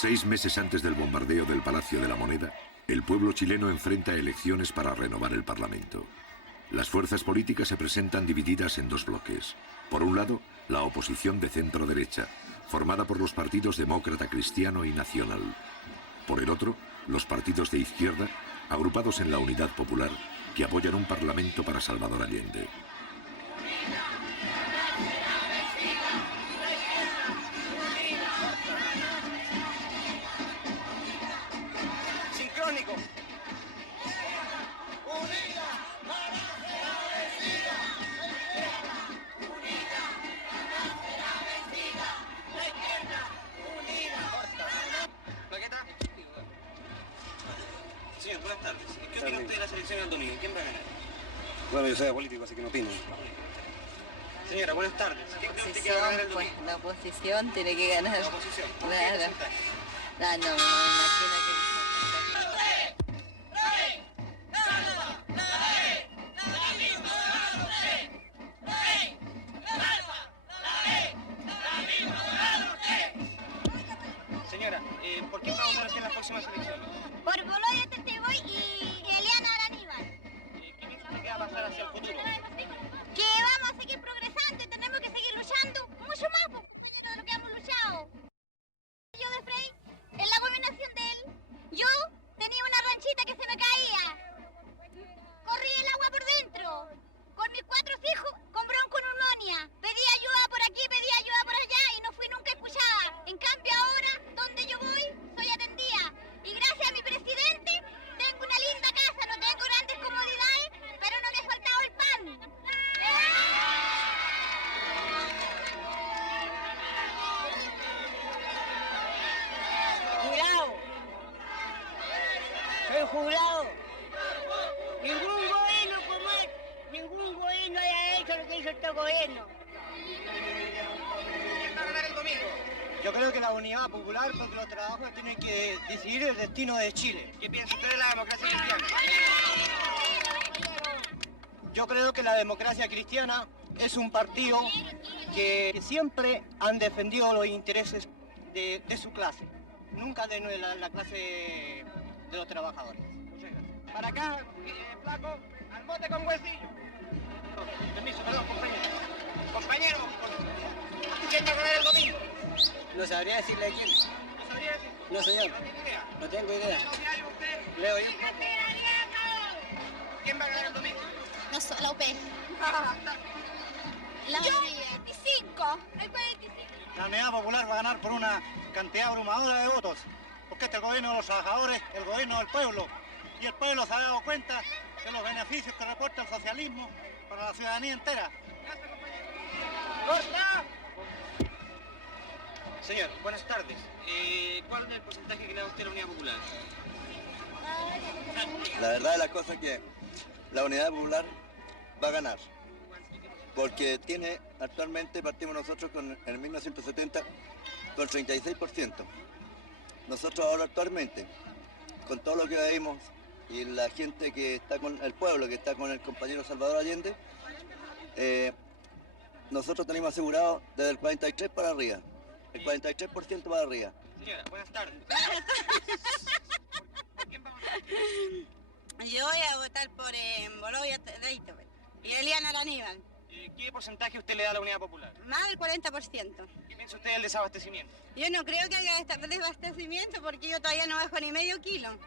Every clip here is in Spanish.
6 meses antes del bombardeo del Palacio de la Moneda, el pueblo chileno enfrenta elecciones para renovar el Parlamento. Las fuerzas políticas se presentan divididas en dos bloques. Por un lado, la oposición de centro-derecha, formada por los partidos Demócrata Cristiano y Nacional. Por el otro, los partidos de izquierda, agrupados en la Unidad Popular, que apoyan un parlamento para Salvador Allende. Sincrónico. Señor, buenas tardes. ¿Qué opina usted de la selección del domingo? ¿Quién va a ganar? Bueno, yo soy político, así que no opino. Señora, buenas tardes. ¿Qué cree usted que va a ganar el domingo? La oposición tiene que ganar. La oposición. Claro. No, me imagino que... Señora, ¿por qué va a votar usted en las próximas elecciones? Por Boloya Teteboy y Eliana Araníbal. ¿Qué piensa usted que va a pasar hacia el futuro? Que vamos a seguir progresando y tenemos que seguir luchando mucho más, pues, compañeros, de lo que hemos luchado. Yo de Frey, en la abominación de él, yo tenía una ranchita que se me caía. Corrí el agua por dentro. Con mis 4 hijos, con bronconeumonía. Pedí ayuda por aquí, pedí ayuda por allá y no fui nunca escuchada. En cambio ahora, donde yo voy, soy atendida. Y gracias a mi presidente, tengo una linda casa, no tengo grandes comodidades, pero no me ha faltado el pan. Jurado, soy jurado. Ningún gobierno haya hecho lo que hizo este gobierno. ¿Quién va a ganar el domingo? Yo creo que la Unidad Popular, porque los trabajadores tienen que decidir el destino de Chile. ¿Qué piensa usted de la democracia cristiana? Yo creo que la democracia cristiana es un partido que siempre han defendido los intereses de su clase, nunca de la clase de los trabajadores. Muchas gracias. Para acá, flaco, al bote con huesillo. Permiso, perdón, compañero. Compañero, ¿quién va a ganar el domingo? No sabría decirle a quién. ¿No sabría decir? No, señor. ¿No tiene idea? No tengo idea. ¿No diario usted? Leo yo un poco. ¿Quién va a ganar el domingo? No, la UP. La yo, 25, el 45. La Unidad Popular va a ganar por una cantidad abrumadora de votos, porque este es el gobierno de los trabajadores, el gobierno del pueblo, y el pueblo se ha dado cuenta de los beneficios que reporta el socialismo para la ciudadanía entera. Gracias, compañero. ¡Corta! Señor, buenas tardes. ¿Cuál es el porcentaje que le da usted a la Unidad Popular? La verdad de las cosas es que la Unidad Popular va a ganar, porque tiene actualmente, partimos nosotros en 1970 con 36%. Nosotros ahora actualmente, con todo lo que vemos y la gente que está con el pueblo, que está con el compañero Salvador Allende, nosotros tenemos asegurado desde el 43 para arriba, el 43% para arriba. Señora, buenas tardes. ¿Quién va a votar? Yo voy a votar por Boloya Teteboy y Eliana Araníbal. ¿Qué porcentaje usted le da a la Unidad Popular? Más del 40%. ¿Qué piensa usted del desabastecimiento? Yo no creo que haya desabastecimiento porque yo todavía no bajo ni medio kilo.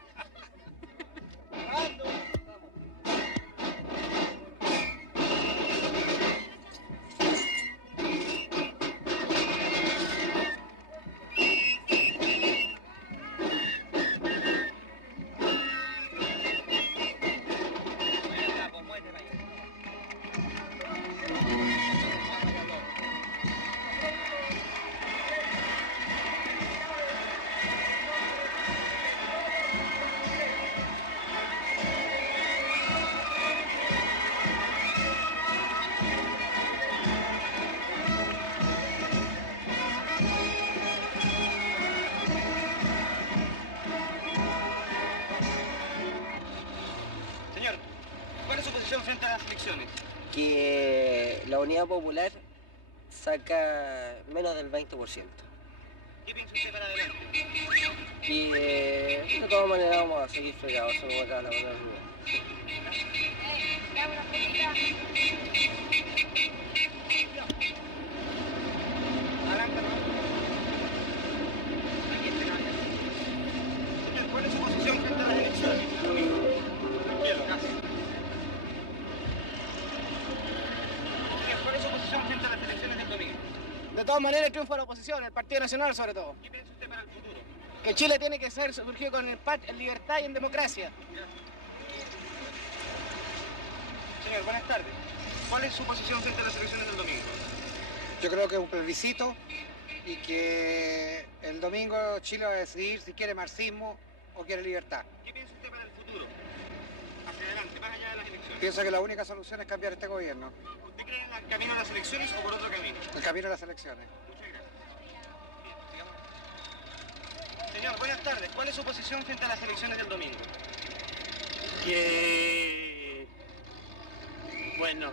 frente a las elecciones? Que la Unidad Popular saca menos del 20%. ¿Qué piensa usted para adelante? Y de todas maneras vamos a seguir fregados, eso no acá la buena duda. ¿Cuál es su posición frente a las elecciones? Tranquilo, gracias. ¿Cuál es su posición frente a las elecciones del domingo? De todas maneras, el triunfo de la oposición, el Partido Nacional sobre todo. ¿Qué piensa usted para el futuro? Que Chile tiene que ser surgido con en libertad y en democracia. Señor, buenas tardes. ¿Cuál es su posición frente a las elecciones del domingo? Yo creo que es un plebiscito y que el domingo Chile va a decidir si quiere marxismo o quiere libertad. ¿Qué piensa usted para el futuro? Hacia adelante, más allá de las elecciones. Pienso que la única solución es cambiar este gobierno, ¿Usted cree en el camino a las elecciones o por otro camino? el camino de las elecciones. Muchas gracias. Bien, sigamos. Señor, buenas tardes. ¿Cuál es su posición frente a las elecciones del domingo? Bueno,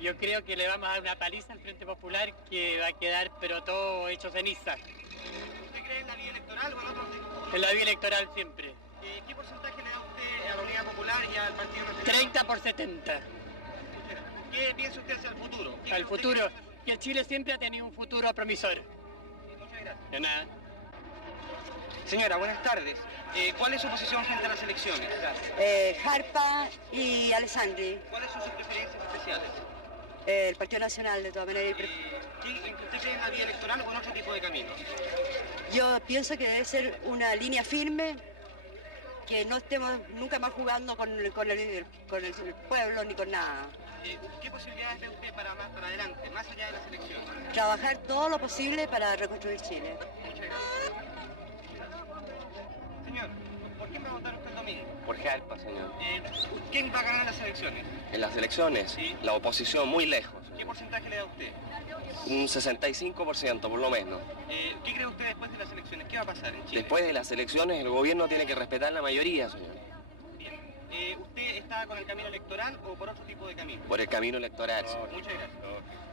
yo creo que le vamos a dar una paliza al Frente Popular que va a quedar pero todo hecho ceniza. ¿Usted cree en la vía electoral o en otros tipos? En la vía electoral siempre. ¿Qué porcentaje le da usted a la Unidad Popular y al Partido Nacional? 30 por 70. ¿Qué piensa usted hacia el futuro? Al futuro. Que Chile siempre ha tenido un futuro promisor. Muchas gracias. De nada. Señora, buenas tardes. ¿Cuál es su posición frente a las elecciones? Jarpa y Alessandri, ¿Cuáles son sus preferencias especiales? el Partido Nacional de todas maneras. ¿Usted cree en la vía electoral o en otro tipo de camino? Yo pienso que debe ser una línea firme, que no estemos nunca más jugando con el pueblo ni con nada. ¿Qué posibilidades ve usted para más para adelante, más allá de las elecciones? Trabajar todo lo posible para reconstruir Chile. Muchas gracias. Señor, ¿por quién va a votar usted el domingo? Por Jarpa, señor. ¿Quién va a ganar las elecciones? En las elecciones, Sí. la oposición muy lejos. ¿Qué porcentaje le da usted? Un 65% por lo menos. ¿Qué cree usted después de las elecciones? ¿Qué va a pasar en Chile? Después de las elecciones el gobierno tiene que respetar la mayoría, señor. Bien. ¿Usted está con el camino electoral o por otro tipo de camino? Por el camino electoral, señor. Muchas gracias.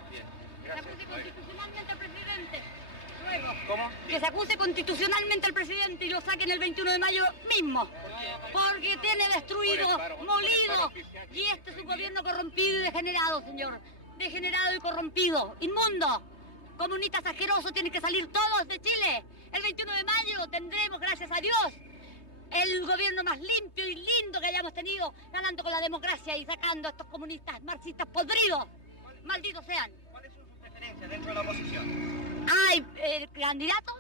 Bien. Se Gracias. acuse constitucionalmente al presidente. Luego. ¿Cómo? Que se acuse constitucionalmente al presidente y lo saquen el 21 de mayo mismo. Porque tiene destruido, molido. Y este es un gobierno corrompido y degenerado, señor. Degenerado y corrompido. Inmundo. Comunistas asquerosos tienen que salir todos de Chile. El 21 de mayo tendremos, gracias a Dios, el gobierno más limpio y lindo que hayamos tenido, ganando con la democracia y sacando a estos comunistas marxistas podridos. Malditos sean. ¿Cuáles son sus preferencias dentro de la oposición? Ay, el candidato,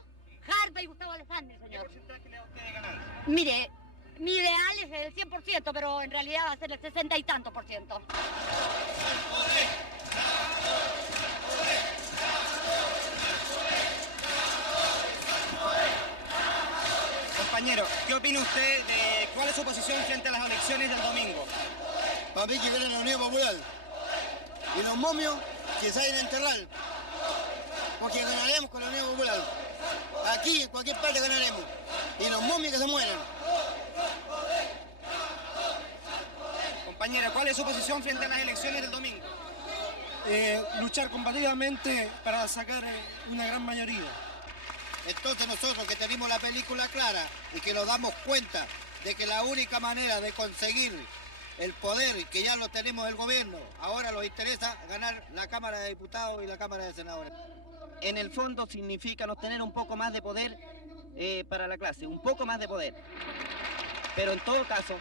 Jarpa y Gustavo Alessandri, ¿Qué señor. porcentaje le da usted de ganancia? Mire, mi ideal es el 100%, pero en realidad va a ser el 60 y tanto por ciento. Compañero, ¿qué opina usted de cuál es su posición frente a las elecciones del domingo? Para mí que viene la Unidad Popular. Y los momios que salen a enterrar. Porque ganaremos con la Unidad Popular. Aquí, en cualquier parte ganaremos. Y los momios que se mueran. Compañera, ¿cuál es su posición frente a las elecciones del domingo? Luchar combativamente para sacar una gran mayoría. Entonces nosotros que tenemos la película clara y que nos damos cuenta de que la única manera de conseguir el poder, que ya lo tenemos el gobierno, ahora nos interesa ganar la Cámara de Diputados y la Cámara de Senadores. En el fondo significa obtener un poco más de poder para la clase, un poco más de poder. Pero en todo caso,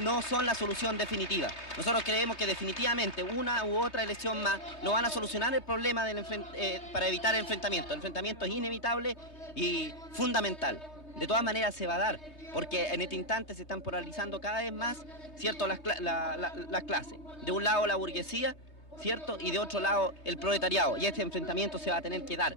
no son la solución definitiva. Nosotros creemos que definitivamente una u otra elección más no van a solucionar el problema para evitar el enfrentamiento. El enfrentamiento es inevitable y fundamental. De todas maneras se va a dar, porque en este instante se están polarizando cada vez más, ¿cierto?, las clases. De un lado la burguesía, ¿cierto?, y de otro lado el proletariado. Y este enfrentamiento se va a tener que dar.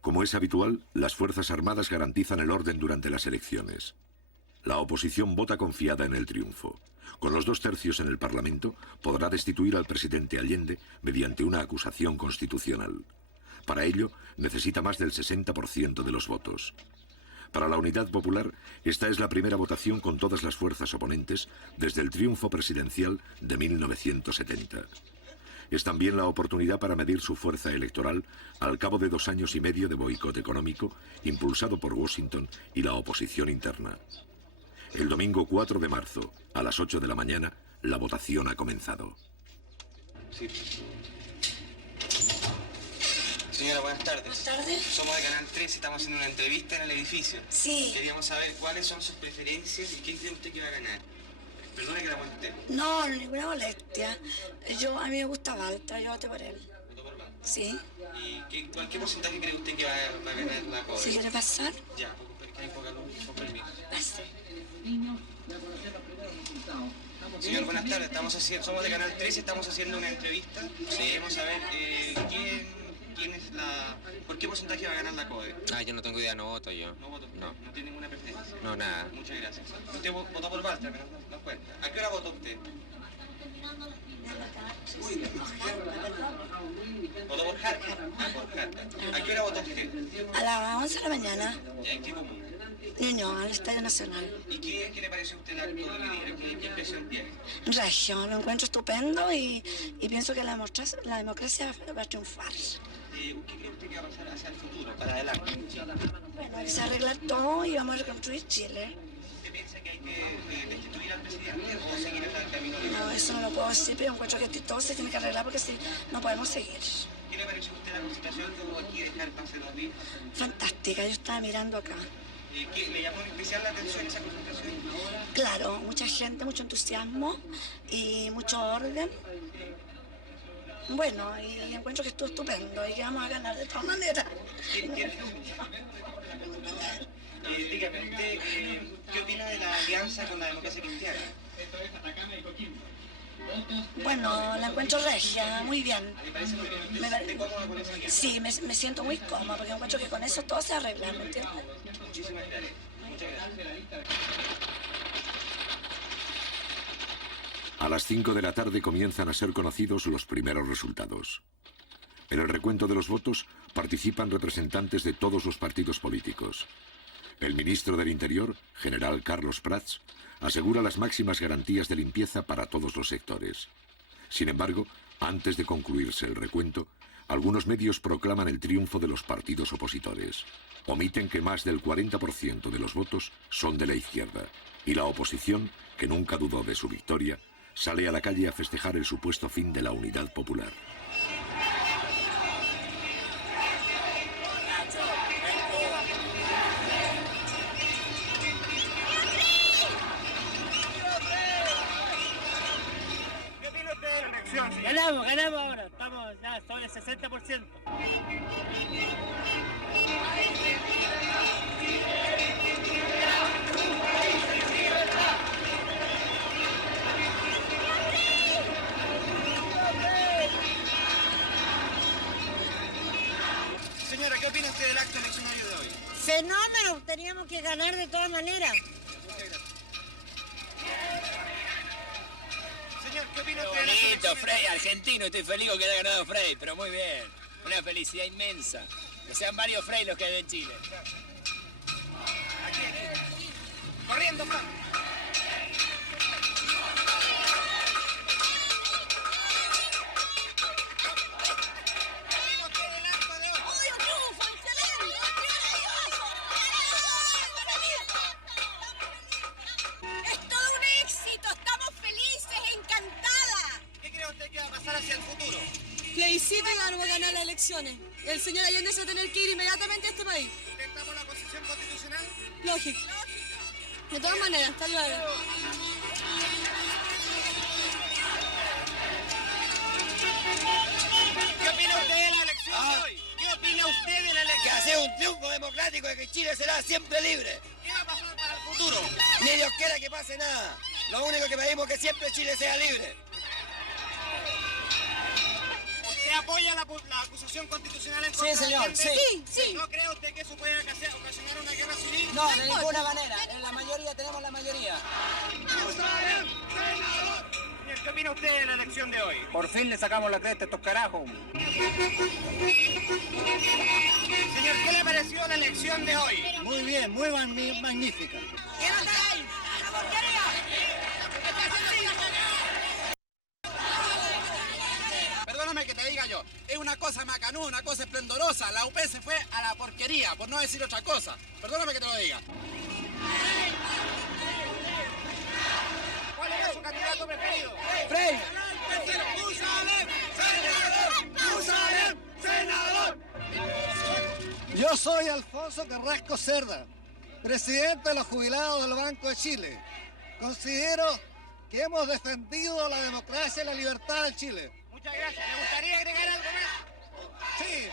Como es habitual, las Fuerzas Armadas garantizan el orden durante las elecciones. La oposición vota confiada en el triunfo. Con los 2/3 en el Parlamento, podrá destituir al presidente Allende mediante una acusación constitucional. Para ello, necesita más del 60% de los votos. Para la Unidad Popular, esta es la primera votación con todas las fuerzas oponentes desde el triunfo presidencial de 1970. Es también la oportunidad para medir su fuerza electoral al cabo de 2 años y medio de boicot económico impulsado por Washington y la oposición interna. El domingo 4 de marzo, a las 8 de la mañana, la votación ha comenzado. Sí. Señora, buenas tardes. Buenas tardes. Somos de Canal 13 y estamos haciendo una entrevista en el edificio. Sí. Queríamos saber cuáles son sus preferencias y quién cree usted que va a ganar. Perdone que la moleste. No, ninguna molestia. A mí me gusta Baltra, yo voté por él. ¿Votó por Baltra? Sí. ¿Y qué porcentaje cree usted que va a ganar la CODE? ¿Si quiere pasar? Ya, porque hay poca luz, con permiso. Pase. Señor, buenas tardes. Somos de Canal 13, estamos haciendo una entrevista. Sí. Queremos saber quién es ¿por qué porcentaje va a ganar la CODE? Yo no tengo idea, no voto yo. ¿No voto usted? ¿No tiene ninguna preferencia? No, nada. Muchas gracias. Usted votó por Baltra, pero no cuenta. ¿A qué hora votó usted? ¿Votó por Jarpa? Por Jarpa. ¿A qué hora votó usted? A las 11 de la mañana. ¿Ya en qué comuna? Niño, al Estadio Nacional. ¿Y qué le pareció a usted el acto de hoy día? ¿Qué impresión tiene? Regio, lo encuentro estupendo y pienso que la democracia va a triunfar. ¿Qué cree usted que va a pasar hacia el futuro, para adelante? Bueno, hay que se arreglar todo y vamos a reconstruir Chile. ¿Usted piensa que hay que destituir al presidente o seguir el camino de... No, eso no lo puedo decir, pero encuentro que todo se tiene que arreglar porque si no podemos seguir. ¿Qué le pareció a usted la concentración que hubo aquí de Jarpa hace 2 días? Fantástica, yo estaba mirando acá. ¿Le llamó en especial la atención esa concentración? Claro, mucha gente, mucho entusiasmo y mucho orden. Bueno, y encuentro que estuvo estupendo y que vamos a ganar de todas maneras. Dígame, ¿usted qué opina de la alianza con la democracia cristiana? Bueno, la encuentro regia, muy bien. ¿Le parece muy bien? ¿Usted se siente cómoda con esa alianza? Sí, me siento muy cómoda porque encuentro que con eso todo se arregla, ¿me entiendes? Muchísimas gracias. Muchas gracias. A las 5 de la tarde comienzan a ser conocidos los primeros resultados. En el recuento de los votos participan representantes de todos los partidos políticos. El ministro del Interior, general Carlos Prats, asegura las máximas garantías de limpieza para todos los sectores. Sin embargo, antes de concluirse el recuento, algunos medios proclaman el triunfo de los partidos opositores. Omiten que más del 40% de los votos son de la izquierda, y la oposición, que nunca dudó de su victoria, sale a la calle a festejar el supuesto fin de la Unidad Popular. Ganamos ahora, estamos ya sobre el 60%. Señora, ¿qué opina usted del acto eleccionario de hoy? Fenómeno, teníamos que ganar de todas maneras. Señor, ¿qué opina usted del acto Bonito, eleccionario? Frey, argentino, estoy feliz con que haya ganado Frey, pero muy bien. Una felicidad inmensa. Que sean varios Frey los que hay en Chile. Aquí. Corriendo, Fran. ¡Es todo un éxito! ¡Estamos felices, encantadas! ¿Qué cree usted que va a pasar hacia el futuro? Plebiscito y vamos a ganar las elecciones. El señor Allende se va a tener que ir inmediatamente a este país. ¿Usted está por la Constitución Constitucional? Lógico. De todas maneras, hasta luego. ¿Qué opina usted de la elección de hoy? ¿Qué opina usted de la elección? Que hace un triunfo democrático de que Chile será siempre libre. ¿Qué va a pasar para el futuro? Ni Dios quiera que pase nada. Lo único que pedimos es que siempre Chile sea libre. ¿Usted apoya la acusación constitucional en contra Sí, señor, de sí. Sí. ¿No cree usted que eso puede ocasionar una guerra civil? No, de ninguna manera. En la mayoría tenemos la mayoría. Señor, ¿qué opina usted de la elección de hoy? Por fin le sacamos la cresta a estos carajos. Señor, ¿qué le pareció la elección de hoy? Muy bien, muy magnífica. Perdóname que te diga yo, es una cosa macanuda, una cosa esplendorosa. La UP se fue a la porquería, por no decir otra cosa. Perdóname que te lo diga. ¿Cuál es su candidato preferido? Frey. ¡Jerusalén! ¡Senador! Yo soy Alfonso Carrasco Cerda, presidente de los jubilados del Banco de Chile. Considero que hemos defendido la democracia y la libertad en Chile. Muchas gracias. ¿Me gustaría agregar algo más? Sí.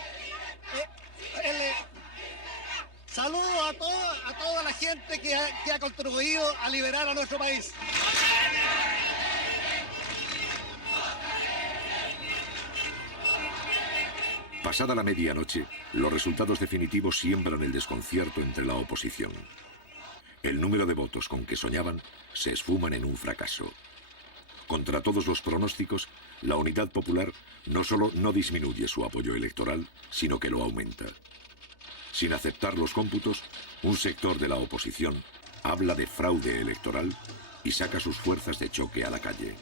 Saludo a toda la gente que ha contribuido a liberar a nuestro país. Pasada la medianoche, los resultados definitivos siembran el desconcierto entre la oposición. El número de votos con que soñaban se esfuman en un fracaso. Contra todos los pronósticos, la Unidad Popular no solo no disminuye su apoyo electoral, sino que lo aumenta. Sin aceptar los cómputos, un sector de la oposición habla de fraude electoral y saca sus fuerzas de choque a la calle.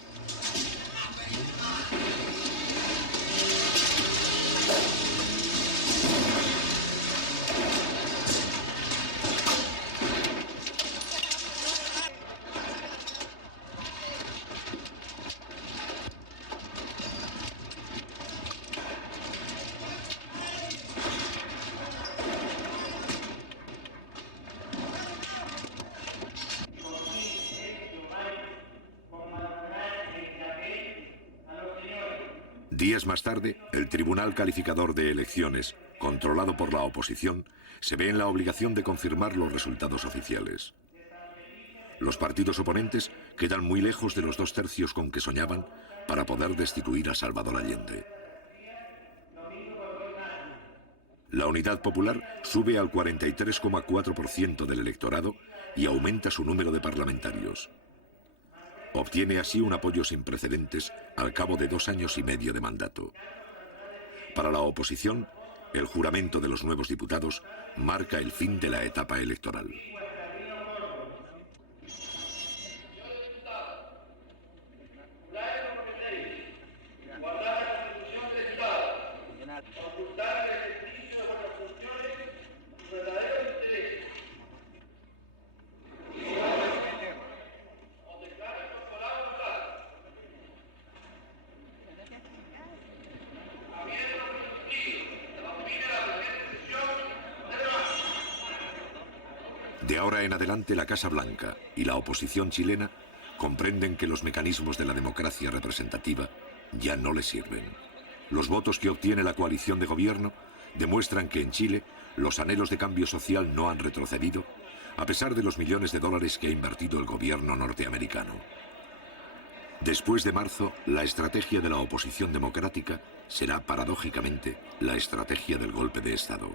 Días más tarde, el Tribunal Calificador de Elecciones, controlado por la oposición, se ve en la obligación de confirmar los resultados oficiales. Los partidos oponentes quedan muy lejos de los 2 tercios con que soñaban para poder destituir a Salvador Allende. La Unidad Popular sube al 43,4% del electorado y aumenta su número de parlamentarios. Obtiene así un apoyo sin precedentes al cabo de 2 años y medio de mandato. Para la oposición, el juramento de los nuevos diputados marca el fin de la etapa electoral. De ahora en adelante, la Casa Blanca y la oposición chilena comprenden que los mecanismos de la democracia representativa ya no les sirven. Los votos que obtiene la coalición de gobierno demuestran que en Chile los anhelos de cambio social no han retrocedido, a pesar de los millones de dólares que ha invertido el gobierno norteamericano. Después de marzo, la estrategia de la oposición democrática será paradójicamente la estrategia del golpe de Estado.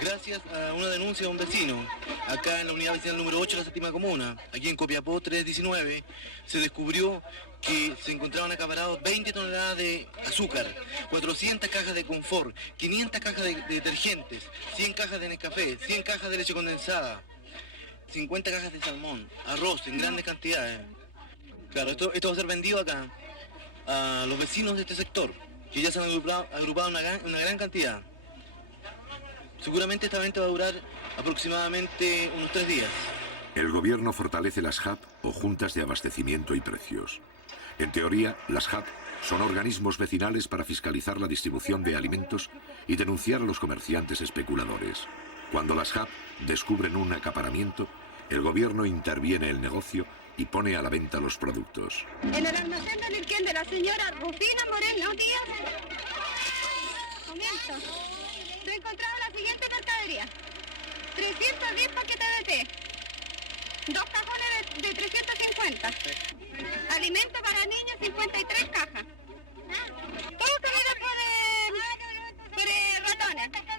Gracias a una denuncia de un vecino, acá en la unidad vecinal número 8 de la séptima comuna, aquí en Copiapó 319, se descubrió que se encontraban acaparados 20 toneladas de azúcar, 400 cajas de confort, 500 cajas de detergentes, 100 cajas de Nescafé, 100 cajas de leche condensada, 50 cajas de salmón, arroz en grandes cantidades. Claro, esto va a ser vendido acá a los vecinos de este sector, que ya se han agrupado una gran cantidad. Seguramente esta venta va a durar aproximadamente unos 3 días. El gobierno fortalece las JAP o Juntas de Abastecimiento y Precios. En teoría, las JAP son organismos vecinales para fiscalizar la distribución de alimentos y denunciar a los comerciantes especuladores. Cuando las JAP descubren un acaparamiento, el gobierno interviene el negocio y pone a la venta los productos. En el almacén del Irquén de la señora Rufina Moreno Díaz, comienzo. Se ha encontrado la siguiente mercadería: 310 paquetes de té, 2 cajones de 350, alimento para niños 53 cajas, todo comida por ratones.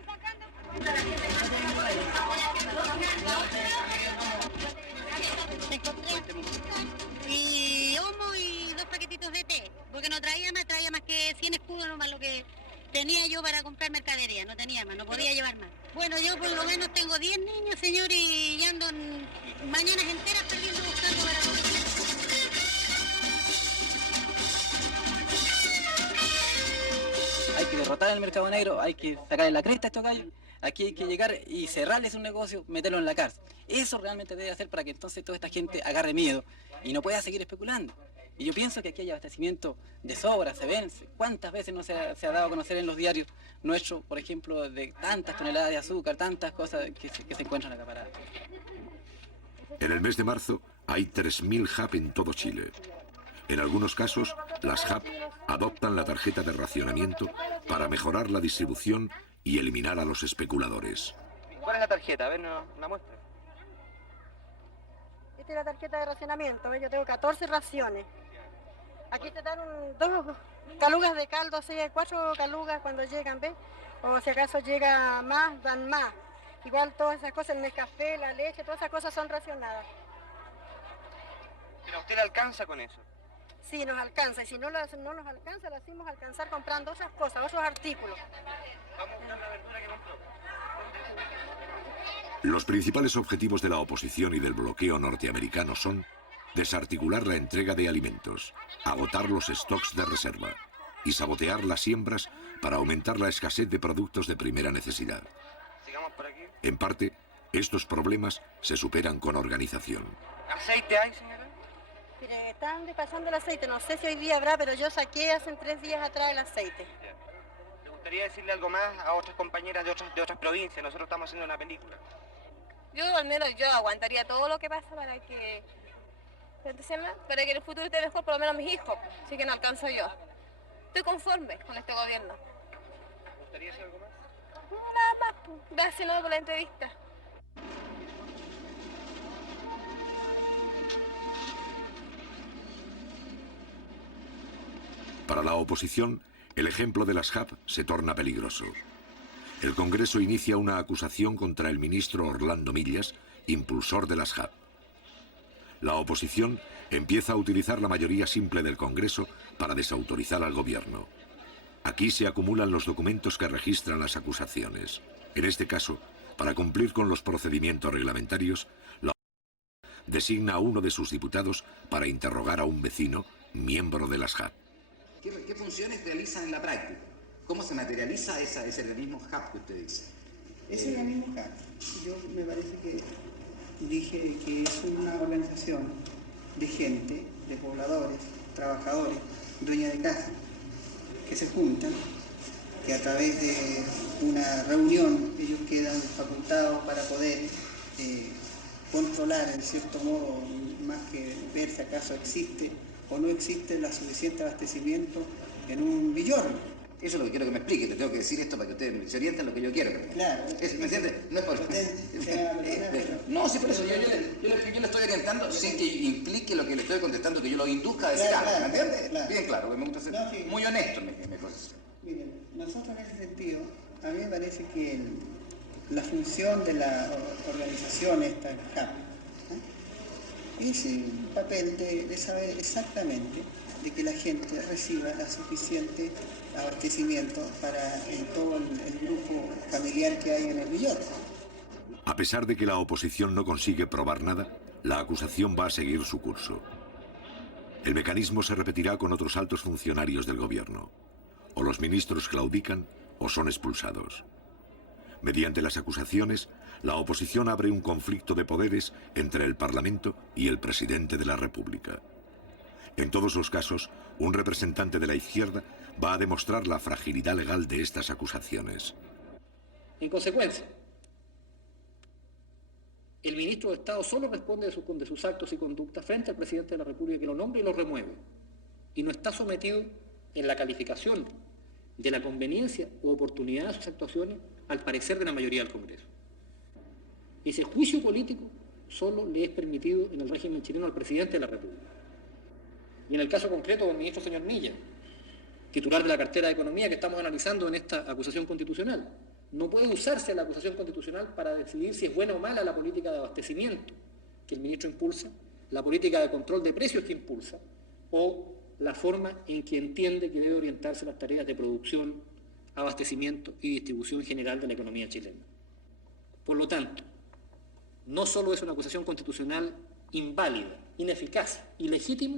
Y humo y 2 paquetitos de té, porque no no traía más que 100 escudos nomás lo que tenía yo para comprar mercadería, no tenía más, no podía llevar más. Bueno, yo por lo menos tengo 10 niños, señor, y ando mañanas enteras perdiendo buscando para comer. Hay que derrotar el mercado negro, hay que sacarle la cresta a estos gallos. Aquí hay que llegar y cerrarles un negocio, meterlo en la cárcel. Eso realmente debe hacer para que entonces toda esta gente agarre miedo y no pueda seguir especulando. Y yo pienso que aquí hay abastecimiento de sobra, se ven. ¿Cuántas veces no se ha dado a conocer en los diarios nuestros, por ejemplo, de tantas toneladas de azúcar, tantas cosas que se encuentran acaparadas? En el mes de marzo hay 3.000 HAP en todo Chile. En algunos casos, las HAP adoptan la tarjeta de racionamiento para mejorar la distribución y eliminar a los especuladores. ¿Cuál es la tarjeta? A ver, una muestra. Esta es la tarjeta de racionamiento, ¿ves? Yo tengo 14 raciones. Aquí te dan 2 calugas de caldo, 4 calugas cuando llegan, ¿ves? O si acaso llega más, dan más. Igual todas esas cosas, el café, la leche, todas esas cosas son racionadas. ¿Pero a usted le alcanza con eso? Sí, nos alcanza, y si no nos alcanza, lo hacemos alcanzar comprando otras cosas, otros artículos. Vamos a buscar la verdura que compró. Los principales objetivos de la oposición y del bloqueo norteamericano son desarticular la entrega de alimentos, agotar los stocks de reserva y sabotear las siembras para aumentar la escasez de productos de primera necesidad. Sigamos por aquí. En parte, estos problemas se superan con organización. ¿Aceite hay, señora? Mire, están despachando el aceite, no sé si hoy día habrá, pero yo saqué hace 3 días atrás el aceite. ¿Le gustaría decirle algo más a otras compañeras de otras provincias? Nosotros estamos haciendo una película. Yo al menos yo aguantaría todo lo que pasa para que en el futuro esté mejor, por lo menos mis hijos, así que no alcanzo yo. Estoy conforme con este gobierno. ¿Le gustaría decir algo más? No, nada más, pues. Gracias por la entrevista. Para la oposición, el ejemplo de las HAP se torna peligroso. El Congreso inicia una acusación contra el ministro Orlando Millas, impulsor de las HAP. La oposición empieza a utilizar la mayoría simple del Congreso para desautorizar al gobierno. Aquí se acumulan los documentos que registran las acusaciones. En este caso, para cumplir con los procedimientos reglamentarios, la oposición designa a uno de sus diputados para interrogar a un vecino, miembro de las HAP. ¿Qué funciones realizan en la práctica? ¿Cómo se materializa ese mismo HAP que usted dice? Ese es el mismo HAP. Yo me parece que dije que es una organización de gente, de pobladores, trabajadores, dueños de casa, que se juntan, que a través de una reunión ellos quedan facultados para poder controlar en cierto modo, más que ver si acaso existe o no existe la suficiente abastecimiento en un villorrio. Eso es lo que quiero que me explique, le tengo que decir esto para que ustedes se orienten lo que yo quiero. Claro. ¿Me entiende? No es por... No, sí, por eso yo le estoy orientando sin que implique lo que le estoy contestando, que yo lo induzca a decir algo, ¿me entiende? Claro. Bien claro, me gusta ser muy honesto en mi posición. Miren, nosotros en ese sentido, a mí me parece que la función de la organización esta, el HAP, es el papel de saber exactamente de que la gente reciba la suficiente abastecimiento para todo el grupo familiar que hay en el villorrio. A pesar de que la oposición no consigue probar nada, la acusación va a seguir su curso. El mecanismo se repetirá con otros altos funcionarios del gobierno. O los ministros claudican o son expulsados. Mediante las acusaciones, la oposición abre un conflicto de poderes entre el Parlamento y el presidente de la República. En todos los casos, un representante de la izquierda va a demostrar la fragilidad legal de estas acusaciones. En consecuencia, el ministro de Estado solo responde de sus actos y conductas frente al presidente de la República, que lo nombra y lo remueve, y no está sometido en la calificación de la conveniencia u oportunidad de sus actuaciones al parecer de la mayoría del Congreso. Ese juicio político solo le es permitido en el régimen chileno al presidente de la República. Y en el caso concreto del ministro señor Millas, titular de la cartera de Economía que estamos analizando en esta acusación constitucional, no puede usarse la acusación constitucional para decidir si es buena o mala la política de abastecimiento que el ministro impulsa, la política de control de precios que impulsa, o la forma en que entiende que debe orientarse las tareas de producción, abastecimiento y distribución general de la economía chilena. Por lo tanto, no solo es una acusación constitucional inválida, ineficaz, ilegítima,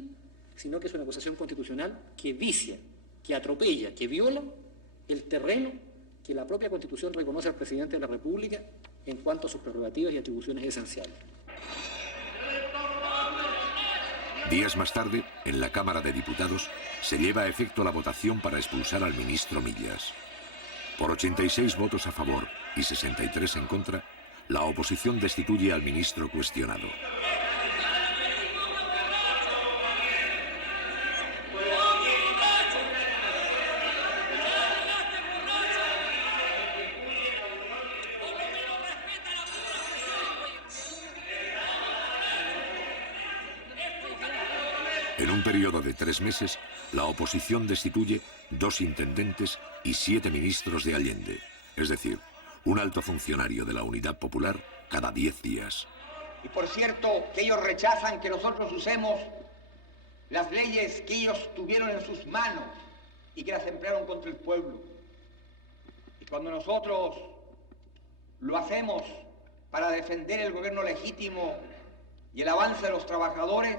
sino que es una acusación constitucional que vicia, que atropella, que viola el terreno que la propia Constitución reconoce al presidente de la República en cuanto a sus prerrogativas y atribuciones esenciales. Días más tarde, en la Cámara de Diputados, se lleva a efecto la votación para expulsar al ministro Millas. Por 86 votos a favor y 63 en contra, la oposición destituye al ministro cuestionado. En un periodo de 3 meses, la oposición destituye 2 intendentes y 7 ministros de Allende, es decir, un alto funcionario de la Unidad Popular cada 10 días. Y por cierto, que ellos rechazan que nosotros usemos las leyes que ellos tuvieron en sus manos y que las emplearon contra el pueblo. Y cuando nosotros lo hacemos para defender el gobierno legítimo y el avance de los trabajadores,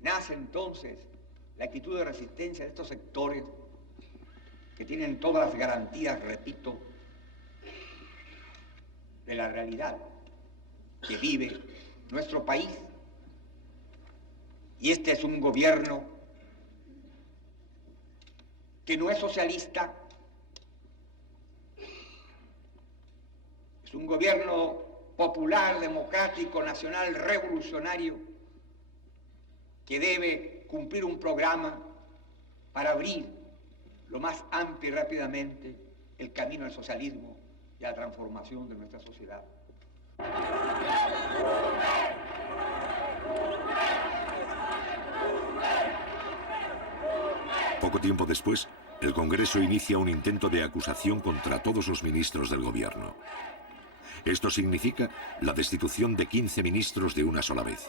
nace entonces la actitud de resistencia de estos sectores que tienen todas las garantías, repito, de la realidad que vive nuestro país. Y este es un gobierno que no es socialista, es un gobierno popular, democrático, nacional, revolucionario, que debe cumplir un programa para abrir lo más amplio y rápidamente el camino al socialismo y a la transformación de nuestra sociedad. Poco tiempo después, el Congreso inicia un intento de acusación contra todos los ministros del gobierno. Esto significa la destitución de 15 ministros de una sola vez.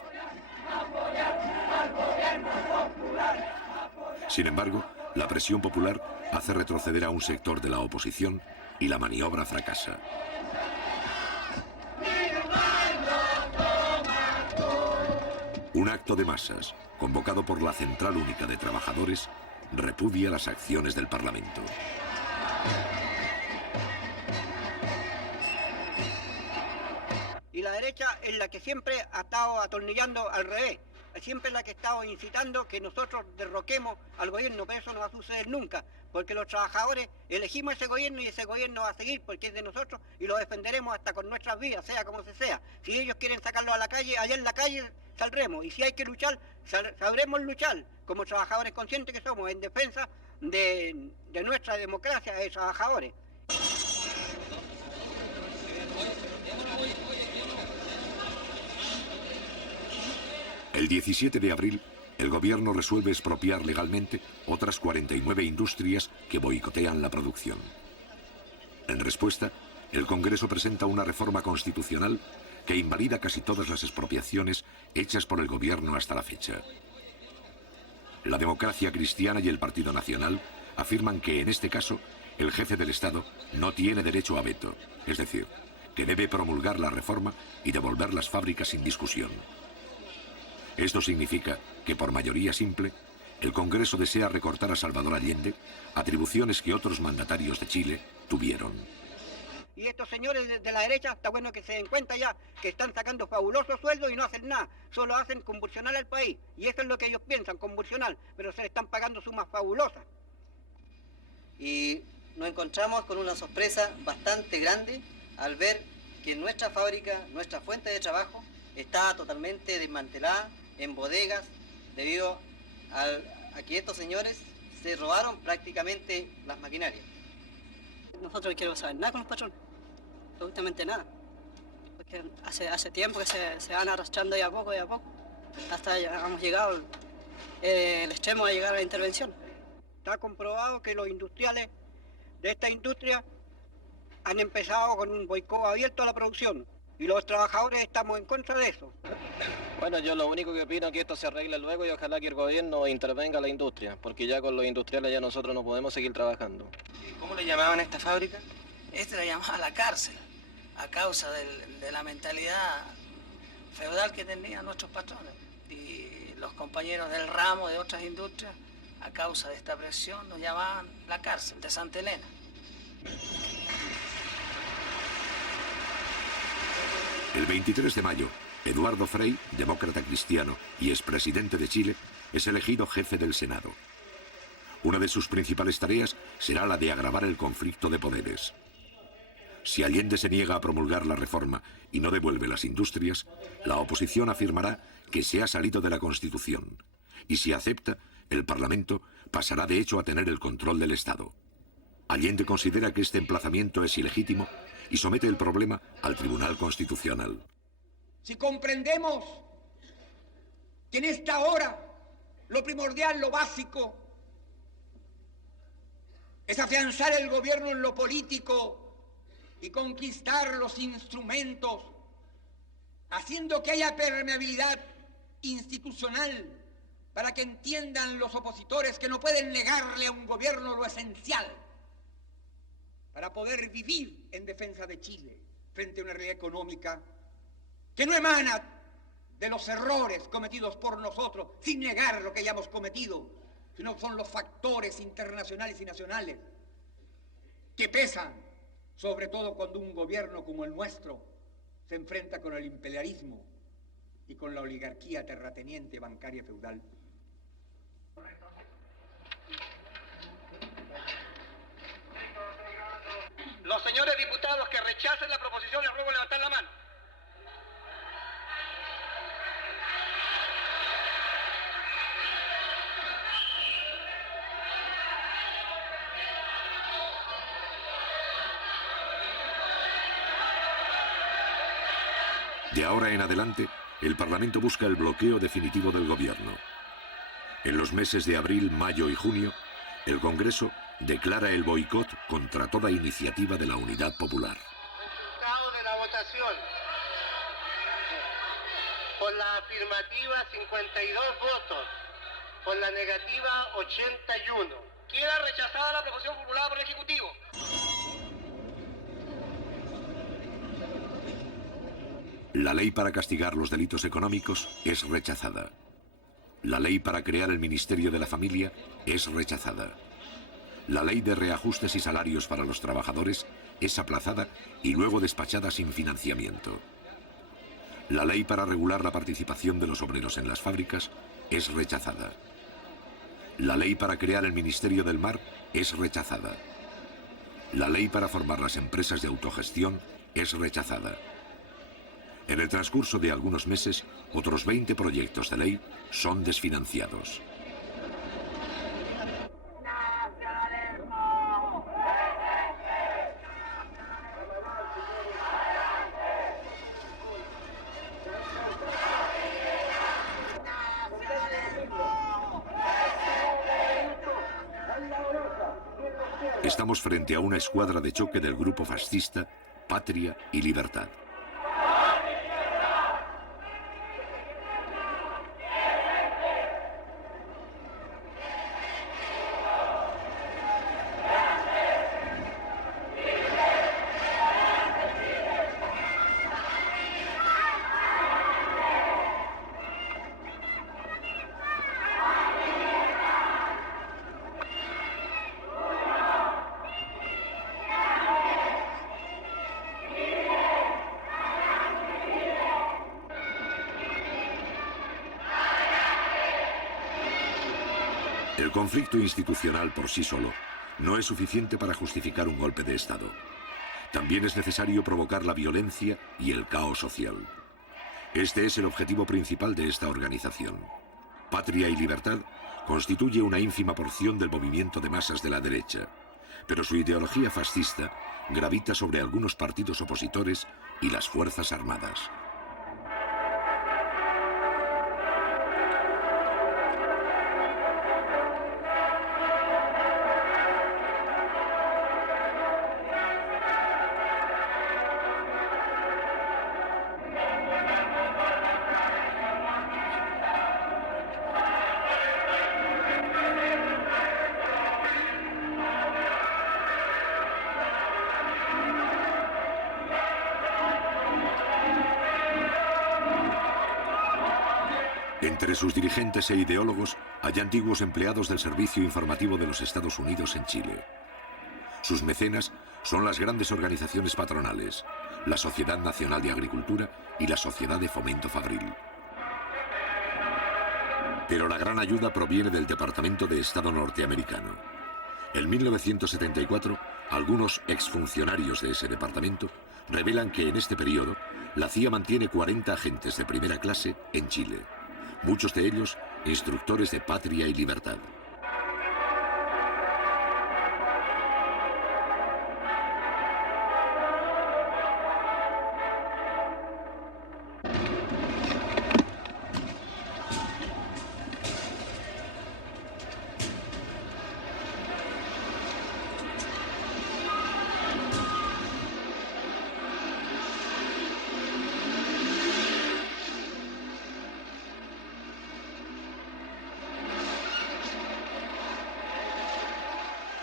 Sin embargo, la presión popular hace retroceder a un sector de la oposición y la maniobra fracasa. Un acto de masas, convocado por la Central Única de Trabajadores, repudia las acciones del Parlamento. Y la derecha es la que siempre ha estado atornillando al revés. Siempre es la que ha estado incitando que nosotros derroquemos al gobierno, pero eso no va a suceder nunca, porque los trabajadores elegimos ese gobierno y ese gobierno va a seguir porque es de nosotros y lo defenderemos hasta con nuestras vidas, sea como se sea. Si ellos quieren sacarlo a la calle, allá en la calle saldremos, y si hay que luchar, sabremos luchar como trabajadores conscientes que somos en defensa de nuestra democracia de trabajadores. El 17 de abril, el gobierno resuelve expropiar legalmente otras 49 industrias que boicotean la producción. En respuesta, el Congreso presenta una reforma constitucional que invalida casi todas las expropiaciones hechas por el gobierno hasta la fecha. La Democracia Cristiana y el Partido Nacional afirman que en este caso el jefe del Estado no tiene derecho a veto, es decir, que debe promulgar la reforma y devolver las fábricas sin discusión. Esto significa que por mayoría simple, el Congreso desea recortar a Salvador Allende atribuciones que otros mandatarios de Chile tuvieron. Y estos señores de la derecha, está bueno que se den cuenta ya que están sacando fabulosos sueldos y no hacen nada, solo hacen convulsionar al país. Y eso es lo que ellos piensan, convulsionar, pero se le están pagando sumas fabulosas. Y nos encontramos con una sorpresa bastante grande al ver que nuestra fábrica, nuestra fuente de trabajo, está totalmente desmantelada en bodegas debido a que estos señores se robaron prácticamente las maquinarias. Nosotros no queremos saber nada con los patrones, absolutamente nada, porque hace tiempo que se van arrastrando de a poco, hasta ya hemos llegado el extremo de llegar a la intervención. Está comprobado que los industriales de esta industria han empezado con un boicot abierto a la producción y los trabajadores estamos en contra de eso. Bueno, yo lo único que opino es que esto se arregle luego y ojalá que el gobierno intervenga a la industria, porque ya con los industriales ya nosotros no podemos seguir trabajando. ¿Cómo le llamaban a esta fábrica? Este lo llamaba la cárcel, a causa de la mentalidad feudal que tenían nuestros patrones. Y los compañeros del ramo de otras industrias, a causa de esta presión, nos llamaban la cárcel de Santa Elena. El 23 de mayo, Eduardo Frei, demócrata cristiano y expresidente de Chile, es elegido jefe del Senado. Una de sus principales tareas será la de agravar el conflicto de poderes. Si Allende se niega a promulgar la reforma y no devuelve las industrias, la oposición afirmará que se ha salido de la Constitución. Y si acepta, el Parlamento pasará de hecho a tener el control del Estado. Allende considera que este emplazamiento es ilegítimo y somete el problema al Tribunal Constitucional. Si comprendemos que en esta hora lo primordial, lo básico, es afianzar el gobierno en lo político y conquistar los instrumentos, haciendo que haya permeabilidad institucional para que entiendan los opositores que no pueden negarle a un gobierno lo esencial para poder vivir en defensa de Chile frente a una realidad económica que no emana de los errores cometidos por nosotros, sin negar lo que hayamos cometido, sino son los factores internacionales y nacionales que pesan, sobre todo cuando un gobierno como el nuestro se enfrenta con el imperialismo y con la oligarquía terrateniente, bancaria y feudal. Los señores diputados que rechacen la proposición les ruego levantar la mano. De ahora en adelante, el Parlamento busca el bloqueo definitivo del gobierno. En los meses de abril, mayo y junio, el Congreso declara el boicot contra toda iniciativa de la Unidad Popular. Resultado de la votación. Por la afirmativa 52 votos, por la negativa 81. Queda rechazada la proposición formulada por el Ejecutivo. La ley para castigar los delitos económicos es rechazada. La ley para crear el Ministerio de la Familia es rechazada. La ley de reajustes y salarios para los trabajadores es aplazada y luego despachada sin financiamiento. La ley para regular la participación de los obreros en las fábricas es rechazada. La ley para crear el Ministerio del Mar es rechazada. La ley para formar las empresas de autogestión es rechazada. En el transcurso de algunos meses, otros 20 proyectos de ley son desfinanciados. Estamos frente a una escuadra de choque del grupo fascista Patria y Libertad. El conflicto institucional por sí solo no es suficiente para justificar un golpe de Estado. También es necesario provocar la violencia y el caos social. Este es el objetivo principal de esta organización. Patria y Libertad constituye una ínfima porción del movimiento de masas de la derecha, pero su ideología fascista gravita sobre algunos partidos opositores y las Fuerzas Armadas. Entre sus dirigentes e ideólogos hay antiguos empleados del Servicio Informativo de los Estados Unidos en Chile. Sus mecenas son las grandes organizaciones patronales, la Sociedad Nacional de Agricultura y la Sociedad de Fomento Fabril. Pero la gran ayuda proviene del Departamento de Estado norteamericano. En 1974, algunos exfuncionarios de ese departamento revelan que en este periodo la CIA mantiene 40 agentes de primera clase en Chile, muchos de ellos instructores de patria y libertad.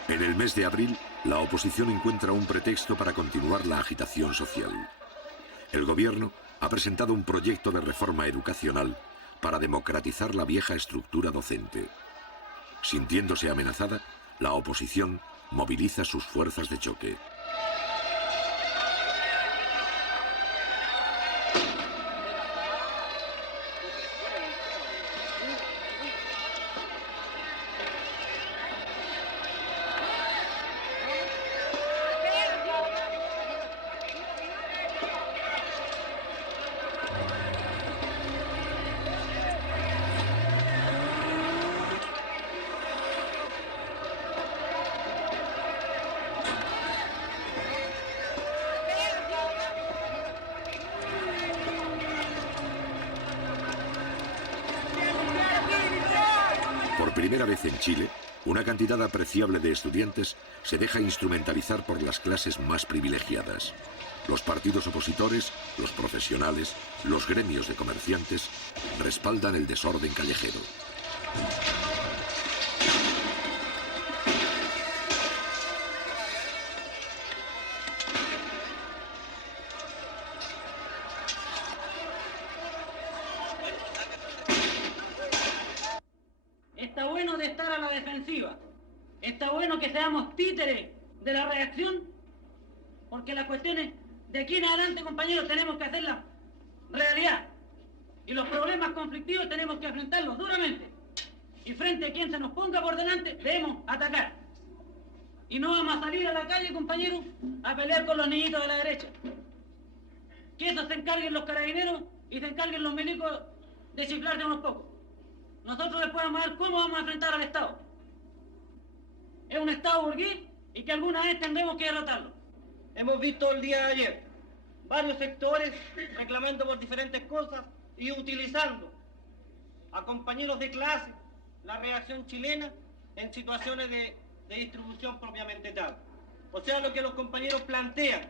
En el mes de abril, la oposición encuentra un pretexto para continuar la agitación social. El gobierno ha presentado un proyecto de reforma educacional para democratizar la vieja estructura docente. Sintiéndose amenazada, la oposición moviliza sus fuerzas de choque. Por primera vez en Chile, una cantidad apreciable de estudiantes se deja instrumentalizar por las clases más privilegiadas. Los partidos opositores, los profesionales, los gremios de comerciantes respaldan el desorden callejero. Está bueno de estar a la defensiva. Está bueno que seamos títeres de la reacción, porque las cuestiones de aquí en adelante, compañeros, tenemos que hacerlas realidad. Y los problemas conflictivos tenemos que enfrentarlos duramente. Y frente a quien se nos ponga por delante, debemos atacar. Y no vamos a salir a la calle, compañeros, a pelear con los niñitos de la derecha. Que eso se encarguen los carabineros y se encarguen los milicos de chiflar de unos pocos. Nosotros después vamos a ver cómo vamos a enfrentar al Estado. Es un Estado burgués y que alguna vez tendremos que derrotarlo. Hemos visto el día de ayer varios sectores reclamando por diferentes cosas y utilizando a compañeros de clase la reacción chilena en situaciones de distribución propiamente tal. O sea, lo que los compañeros plantean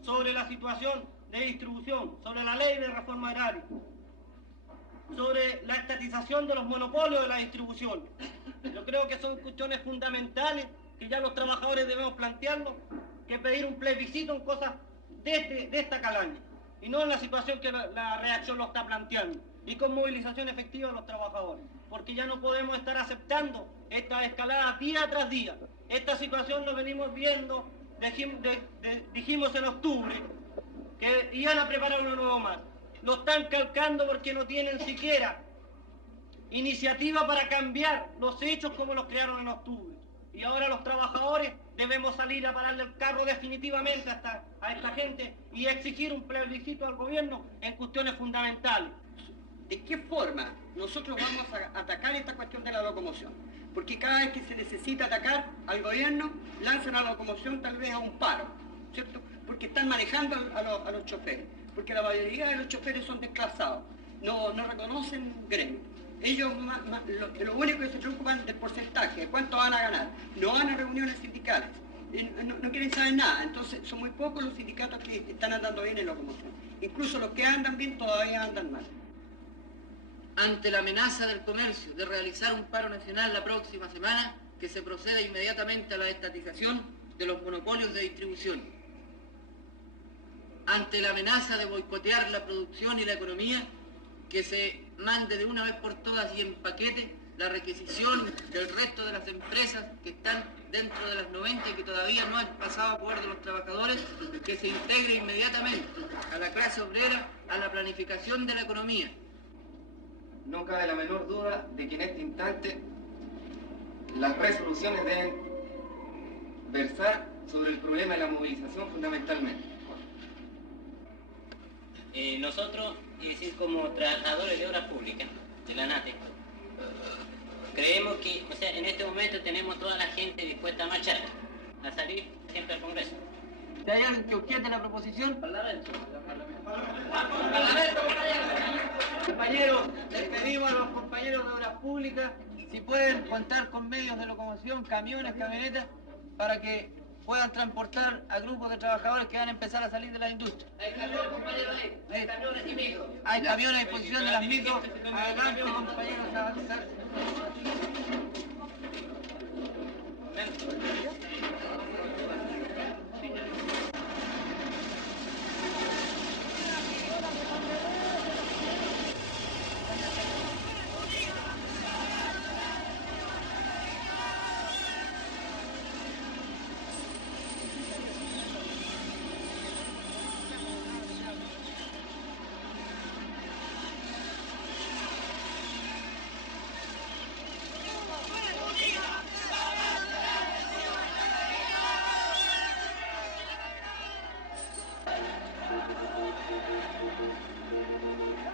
sobre la situación de distribución, sobre la ley de reforma agraria, sobre la estatización de los monopolios de la distribución. Yo creo que son cuestiones fundamentales que ya los trabajadores debemos plantearnos, que pedir un plebiscito en cosas de esta calaña, y no en la situación que la reacción lo está planteando, y con movilización efectiva de los trabajadores, porque ya no podemos estar aceptando esta escalada día tras día. Esta situación lo venimos viendo, dijimos en octubre, que iban a preparar uno nuevo más. Lo están calcando porque no tienen siquiera iniciativa para cambiar los hechos como los crearon en octubre. Y ahora los trabajadores debemos salir a pararle el carro definitivamente a esta gente y exigir un plebiscito al gobierno en cuestiones fundamentales. ¿De qué forma nosotros vamos a atacar esta cuestión de la locomoción? Porque cada vez que se necesita atacar al gobierno, lanzan a la locomoción tal vez a un paro, ¿cierto? Porque están manejando a los choferes. Porque la mayoría de los choferes son desclasados, no reconocen gremio. Ellos lo único que se preocupan del porcentaje, de cuánto van a ganar. No van a reuniones sindicales, no quieren saber nada. Entonces son muy pocos los sindicatos que están andando bien en locomoción. Incluso los que andan bien todavía andan mal. Ante la amenaza del comercio de realizar un paro nacional la próxima semana, que se proceda inmediatamente a la estatización de los monopolios de distribución. Ante la amenaza de boicotear la producción y la economía, que se mande de una vez por todas y en paquete la requisición del resto de las empresas que están dentro de las 90 y que todavía no han pasado a acuerdo de los trabajadores, que se integre inmediatamente a la clase obrera, a la planificación de la economía. No cabe la menor duda de que en este instante las resoluciones deben versar sobre el problema de la movilización fundamentalmente. Nosotros, es decir, como trabajadores de obras públicas de la NATE, creemos que, o sea, en este momento tenemos toda la gente dispuesta a marchar, a salir siempre al Congreso. ¿Si hay alguien que objete la proposición? Parlamento. Compañeros, les pedimos a los compañeros de obras públicas si pueden contar con medios de locomoción, camiones, camionetas, para que puedan transportar a grupos de trabajadores que van a empezar a salir de la industria. Hay camiones, compañeros, hay camiones y micros. Hay camiones a disposición de las micros. Adelante, compañeros, a avanzar.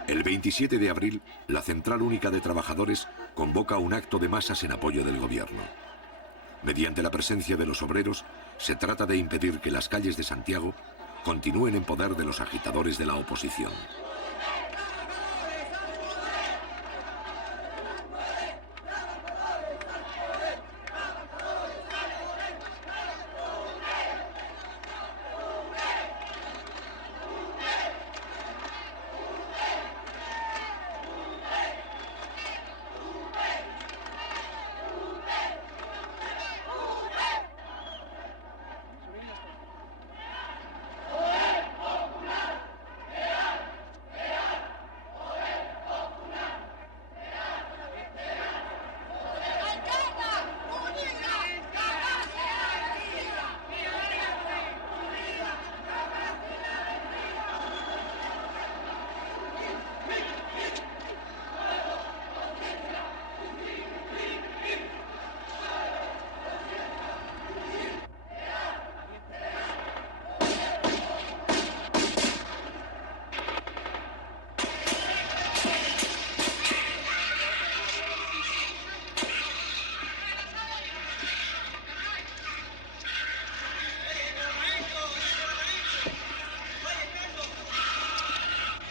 El 27 de abril, la Central Única de Trabajadores convoca un acto de masas en apoyo del gobierno. Mediante la presencia de los obreros, se trata de impedir que las calles de Santiago continúen en poder de los agitadores de la oposición.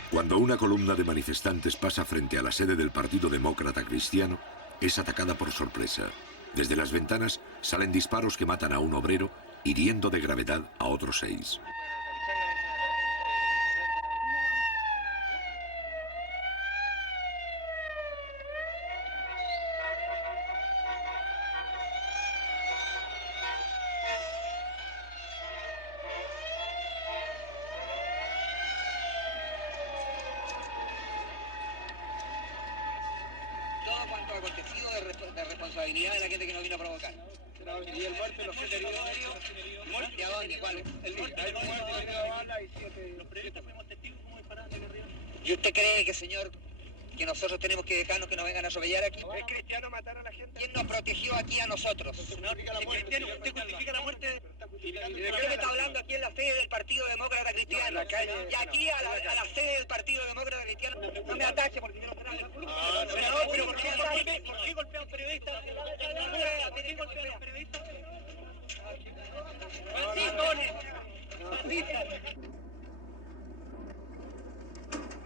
Cuando una columna de manifestantes pasa frente a la sede del Partido Demócrata Cristiano, es atacada por sorpresa. Desde las ventanas salen disparos que matan a un obrero, hiriendo de gravedad a otros 6. De responsabilidad de la gente que nos vino a provocar. ¿Y el muerto los heridos? ¿De a dónde? ¿Cuál? El muerto, los periodistas fuimos testigos como disparaban de arriba. ¿Y usted cree que, señor, que nosotros tenemos que dejarnos que nos vengan a atropellar aquí? ¿Es cristiano matar a la gente? ¿Quién nos protegió aquí a nosotros? ¿Usted justifica la muerte? ¿De qué me está hablando aquí en la sede del Partido Demócrata Cristiano? Y aquí a la sede del Partido Demócrata Cristiano. No me ataque porque yo no sé nada. Pero ¿por qué golpea a un periodista? ¿Por qué golpea a un periodista?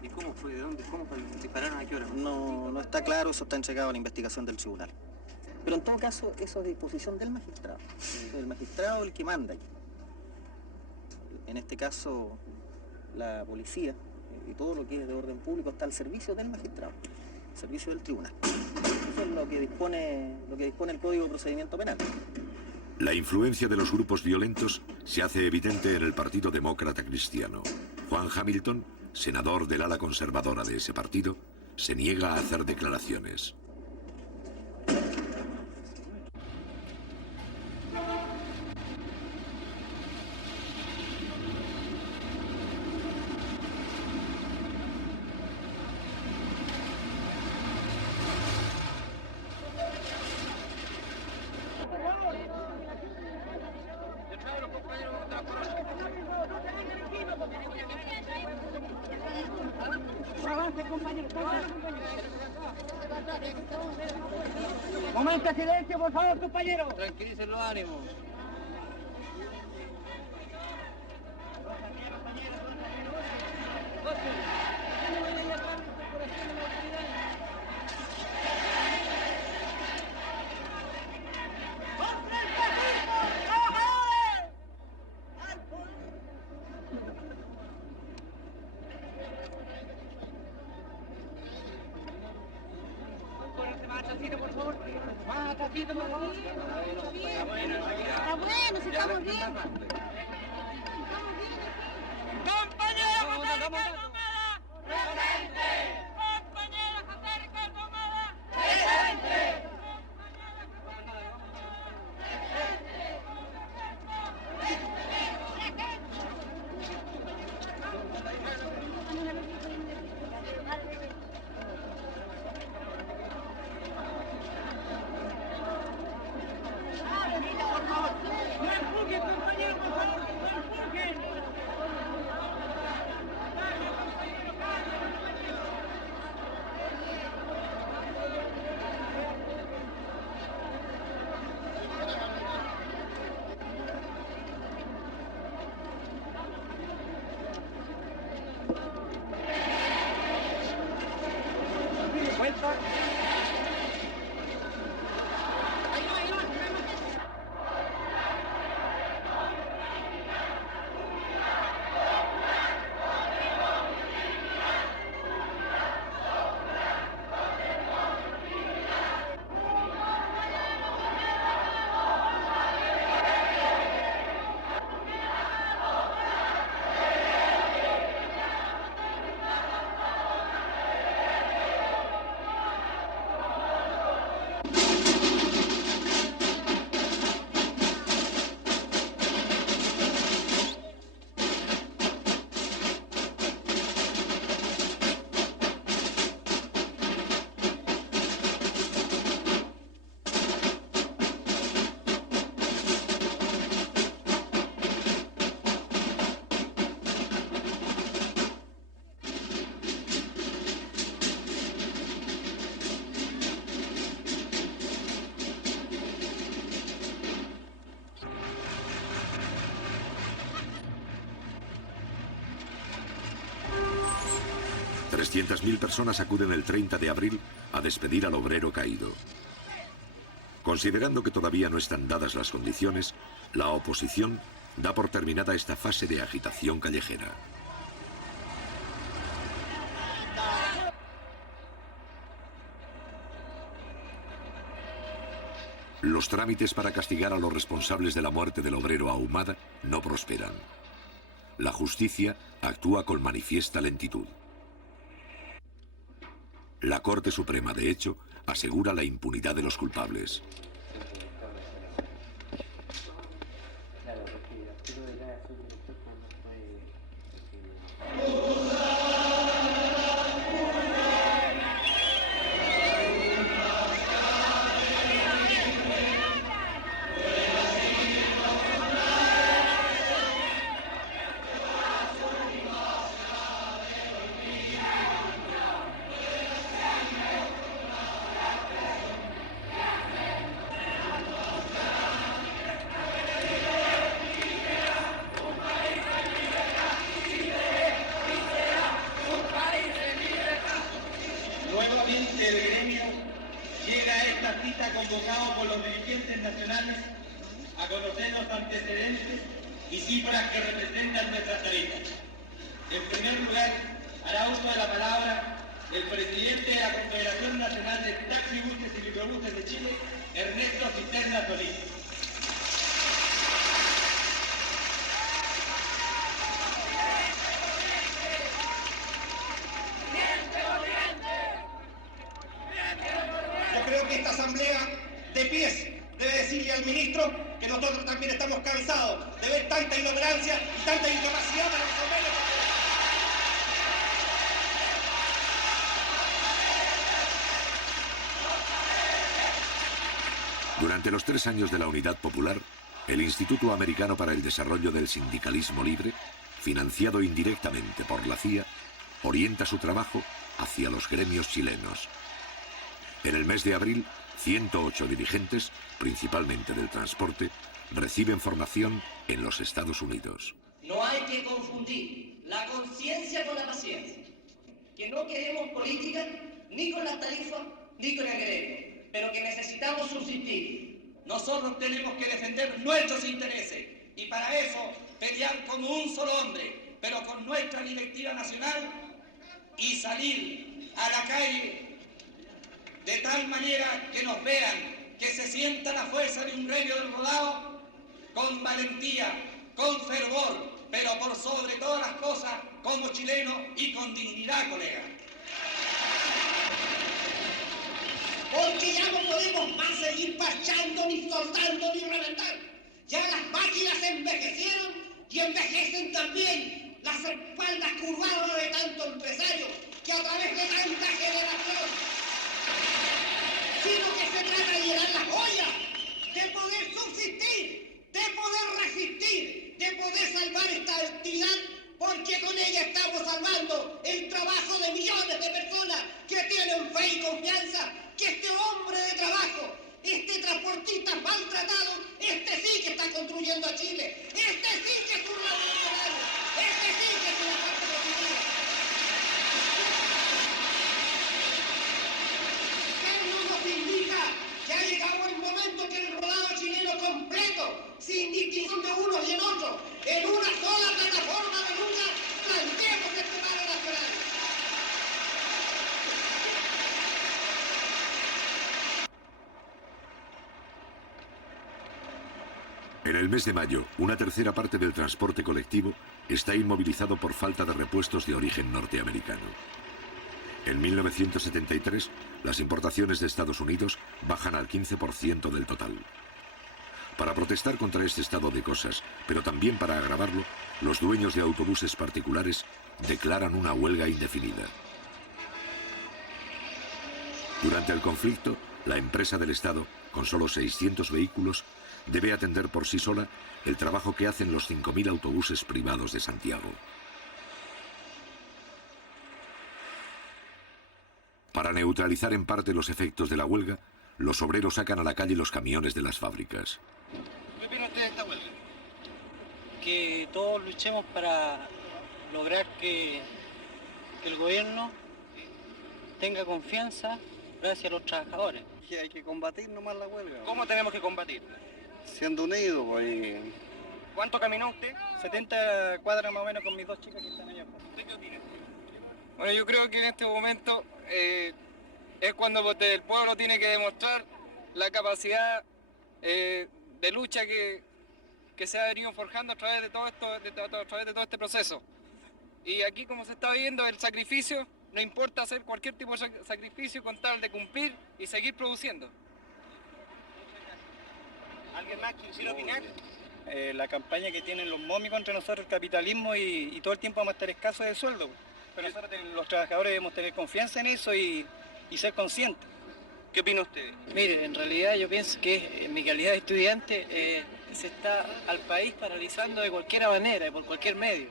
¿Y cómo fue? ¿De dónde? ¿Cómo dispararon? ¿A qué hora? No está claro, eso está entregado a la investigación del tribunal. Pero en todo caso, eso es disposición del magistrado. El magistrado es el que manda aquí. En este caso, la policía y todo lo que es de orden público está al servicio del magistrado, al servicio del tribunal. Eso es lo que dispone el Código de Procedimiento Penal. La influencia de los grupos violentos se hace evidente en el Partido Demócrata Cristiano. Juan Hamilton, senador del ala conservadora de ese partido, se niega a hacer declaraciones. Momento de silencio, por favor, compañero. Tranquilicen los ánimos. Está bueno, si estamos bien. ¡Compañero José Ricardo Ahumada! ¡Presente! ¡Compañero José Ricardo Ahumada! ¡Presente! ¡No empujen, compañero, por favor! ¡No empujen! ¿Vuelta? Mil personas acuden el 30 de abril a despedir al obrero caído. Considerando que todavía no están dadas las condiciones, la oposición da por terminada esta fase de agitación callejera. Los trámites para castigar a los responsables de la muerte del obrero Ahumada no prosperan. La justicia actúa con manifiesta lentitud. La Corte Suprema, de hecho, asegura la impunidad de los culpables. Nuevamente el gremio llega a esta cita convocado por los dirigentes nacionales a conocer los antecedentes y cifras que representan nuestras tarifas. En primer lugar, hará uso de la palabra el presidente de la Confederación Nacional de Taxibuses y Microbuses de Chile, Ernesto Cisterna Solís. esta asamblea de pies debe decirle al ministro que nosotros también estamos cansados de ver tanta ignorancia y tanta incapacidad para resolver el problema. Durante los 3 años de la Unidad Popular, el Instituto Americano para el Desarrollo del Sindicalismo Libre, financiado indirectamente por la CIA, orienta su trabajo hacia los gremios chilenos. En el mes de abril, 108 dirigentes, principalmente del transporte, reciben formación en los Estados Unidos. No hay que confundir la conciencia con la paciencia. Que no queremos política ni con las tarifas ni con el gremio, pero que necesitamos subsistir. Nosotros tenemos que defender nuestros intereses y para eso pelear como un solo hombre, pero con nuestra directiva nacional y salir a la calle de tal manera que nos vean, que se sienta la fuerza de un gremio del rodado con valentía, con fervor, pero por sobre todas las cosas como chileno y con dignidad, colega. Porque ya no podemos más seguir parchando, ni soldando, ni reventar. Ya las máquinas envejecieron y envejecen también las espaldas curvadas de tanto empresario que a través de tanta generación, sino que se trata de llenar las ollas, de poder subsistir, de poder resistir, de poder salvar esta actividad, porque con ella estamos salvando el trabajo de millones de personas que tienen fe y confianza que este hombre de trabajo, este transportista maltratado, este sí que está construyendo a Chile, este sí que es un revolucionario, este sí que es una parte positiva. Esto nos indica que ha llegado el momento que el rodado chileno completo, sin distinción de unos y en otros, en una sola plataforma de lucha, planteemos este paro nacional. En el mes de mayo, una tercera parte del transporte colectivo está inmovilizado por falta de repuestos de origen norteamericano. En 1973, las importaciones de Estados Unidos bajan al 15% del total. Para protestar contra este estado de cosas, pero también para agravarlo, los dueños de autobuses particulares declaran una huelga indefinida. Durante el conflicto, la empresa del Estado, con solo 600 vehículos, debe atender por sí sola el trabajo que hacen los 5.000 autobuses privados de Santiago. Para neutralizar en parte los efectos de la huelga, los obreros sacan a la calle los camiones de las fábricas. ¿Qué opina usted de esta huelga? Que todos luchemos para lograr que el gobierno tenga confianza gracias a los trabajadores. Que hay que combatir nomás la huelga. ¿Cómo tenemos que combatir? Siendo unidos, pues. ¿Cuánto caminó usted? 70 cuadras más o menos con mis 2 chicas que están allá afuera. ¿Usted qué opina? Bueno, yo creo que en este momento es cuando el pueblo tiene que demostrar la capacidad de lucha que se ha venido forjando a través de todo esto, a través de todo este proceso. Y aquí, como se está viendo, el sacrificio, no importa hacer cualquier tipo de sacrificio con tal de cumplir y seguir produciendo. ¿Alguien más quisiera opinar? La campaña que tienen los momis contra nosotros, el capitalismo, y todo el tiempo vamos a estar escasos de sueldo. Pero nosotros, los trabajadores, debemos tener confianza en eso y ser conscientes. ¿Qué opina usted? Mire, en realidad yo pienso que en mi calidad de estudiante se está al país paralizando de cualquier manera y por cualquier medio.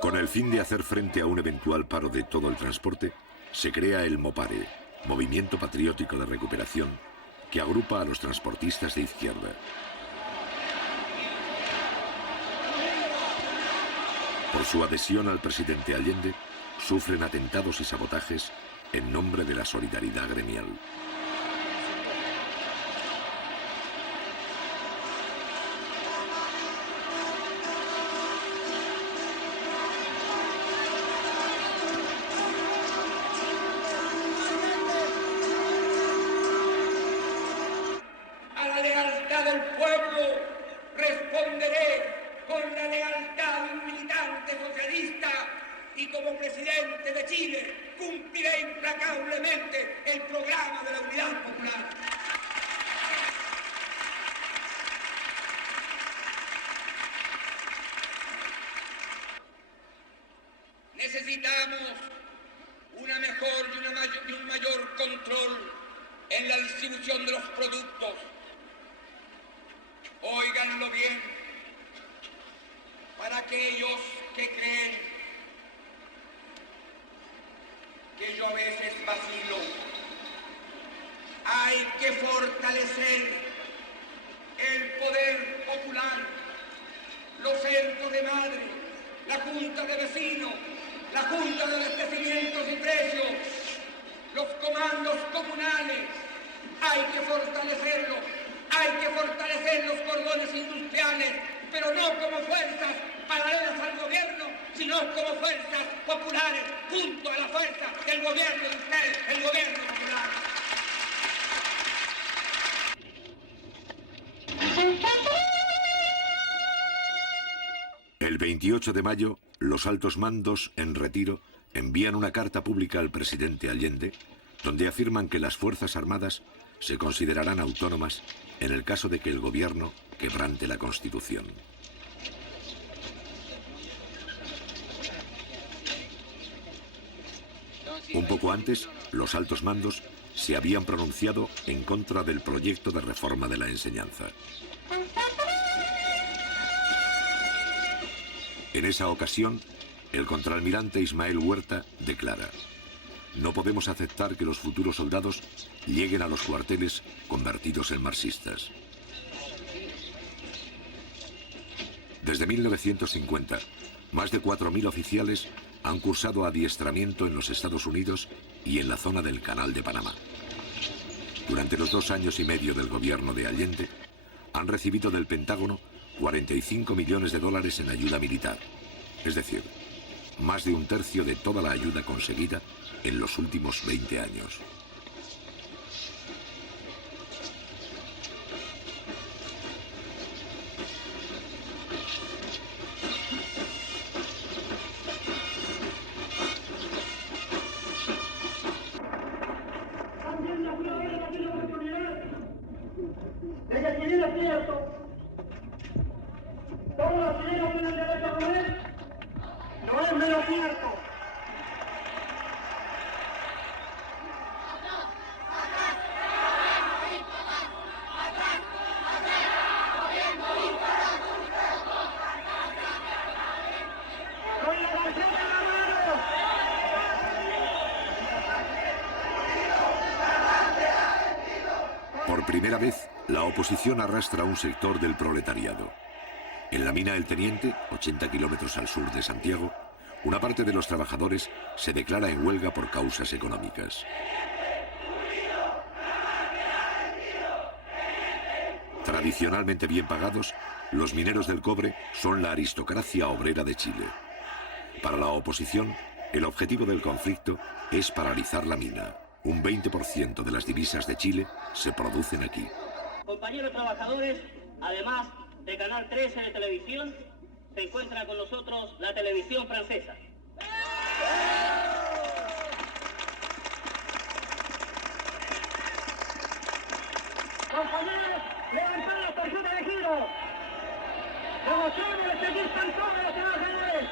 Con el fin de hacer frente a un eventual paro de todo el transporte, se crea el MOPARE, Movimiento Patriótico de Recuperación, que agrupa a los transportistas de izquierda. Por su adhesión al presidente Allende, sufren atentados y sabotajes en nombre de la solidaridad gremial. A la lealtad del pueblo responderé con la lealtad de un militante socialista y como presidente de Chile cumpliré implacablemente el programa de la Unidad Popular. Necesitamos una mejor y un mayor control en la distribución de los productos. Óiganlo bien, para aquellos que creen que yo a veces vacilo, hay que fortalecer el poder popular, los centros de madre, la junta de vecinos, la junta de abastecimientos y precios, los comandos comunales. Hay que fortalecerlo, hay que fortalecer los cordones industriales, pero no como fuerzas paralelas al gobierno, sino como fuerzas populares, junto a la fuerza del gobierno de ustedes, el gobierno popular. El 28 de mayo, los altos mandos, en retiro, envían una carta pública al presidente Allende, donde afirman que las Fuerzas Armadas se considerarán autónomas en el caso de que el gobierno quebrante la Constitución. Un poco antes, los altos mandos se habían pronunciado en contra del proyecto de reforma de la enseñanza. En esa ocasión, el contraalmirante Ismael Huerta declara: no podemos aceptar que los futuros soldados lleguen a los cuarteles convertidos en marxistas. Desde 1950, más de 4.000 oficiales han cursado adiestramiento en los Estados Unidos y en la zona del Canal de Panamá. Durante los 2 años y medio del gobierno de Allende, han recibido del Pentágono 45 millones de dólares en ayuda militar, es decir, más de 1/3 de toda la ayuda conseguida en los últimos 20 años. Ella tiene acierto. Todos los chilenos tienen derecho a comer. No es menos cierto. Con la canción en la mano. Por primera vez, la oposición arrastra a un sector del proletariado. En la mina El Teniente, 80 kilómetros al sur de Santiago, una parte de los trabajadores se declara en huelga por causas económicas. Tradicionalmente bien pagados, los mineros del cobre son la aristocracia obrera de Chile. Para la oposición, el objetivo del conflicto es paralizar la mina. Un 20% de las divisas de Chile se producen aquí. Compañeros trabajadores, además de Canal 13 de televisión, se encuentra con nosotros la televisión francesa. Compañeros, levantad la tarjeta de giro. Demostremos que aquí están todos los trabajadores.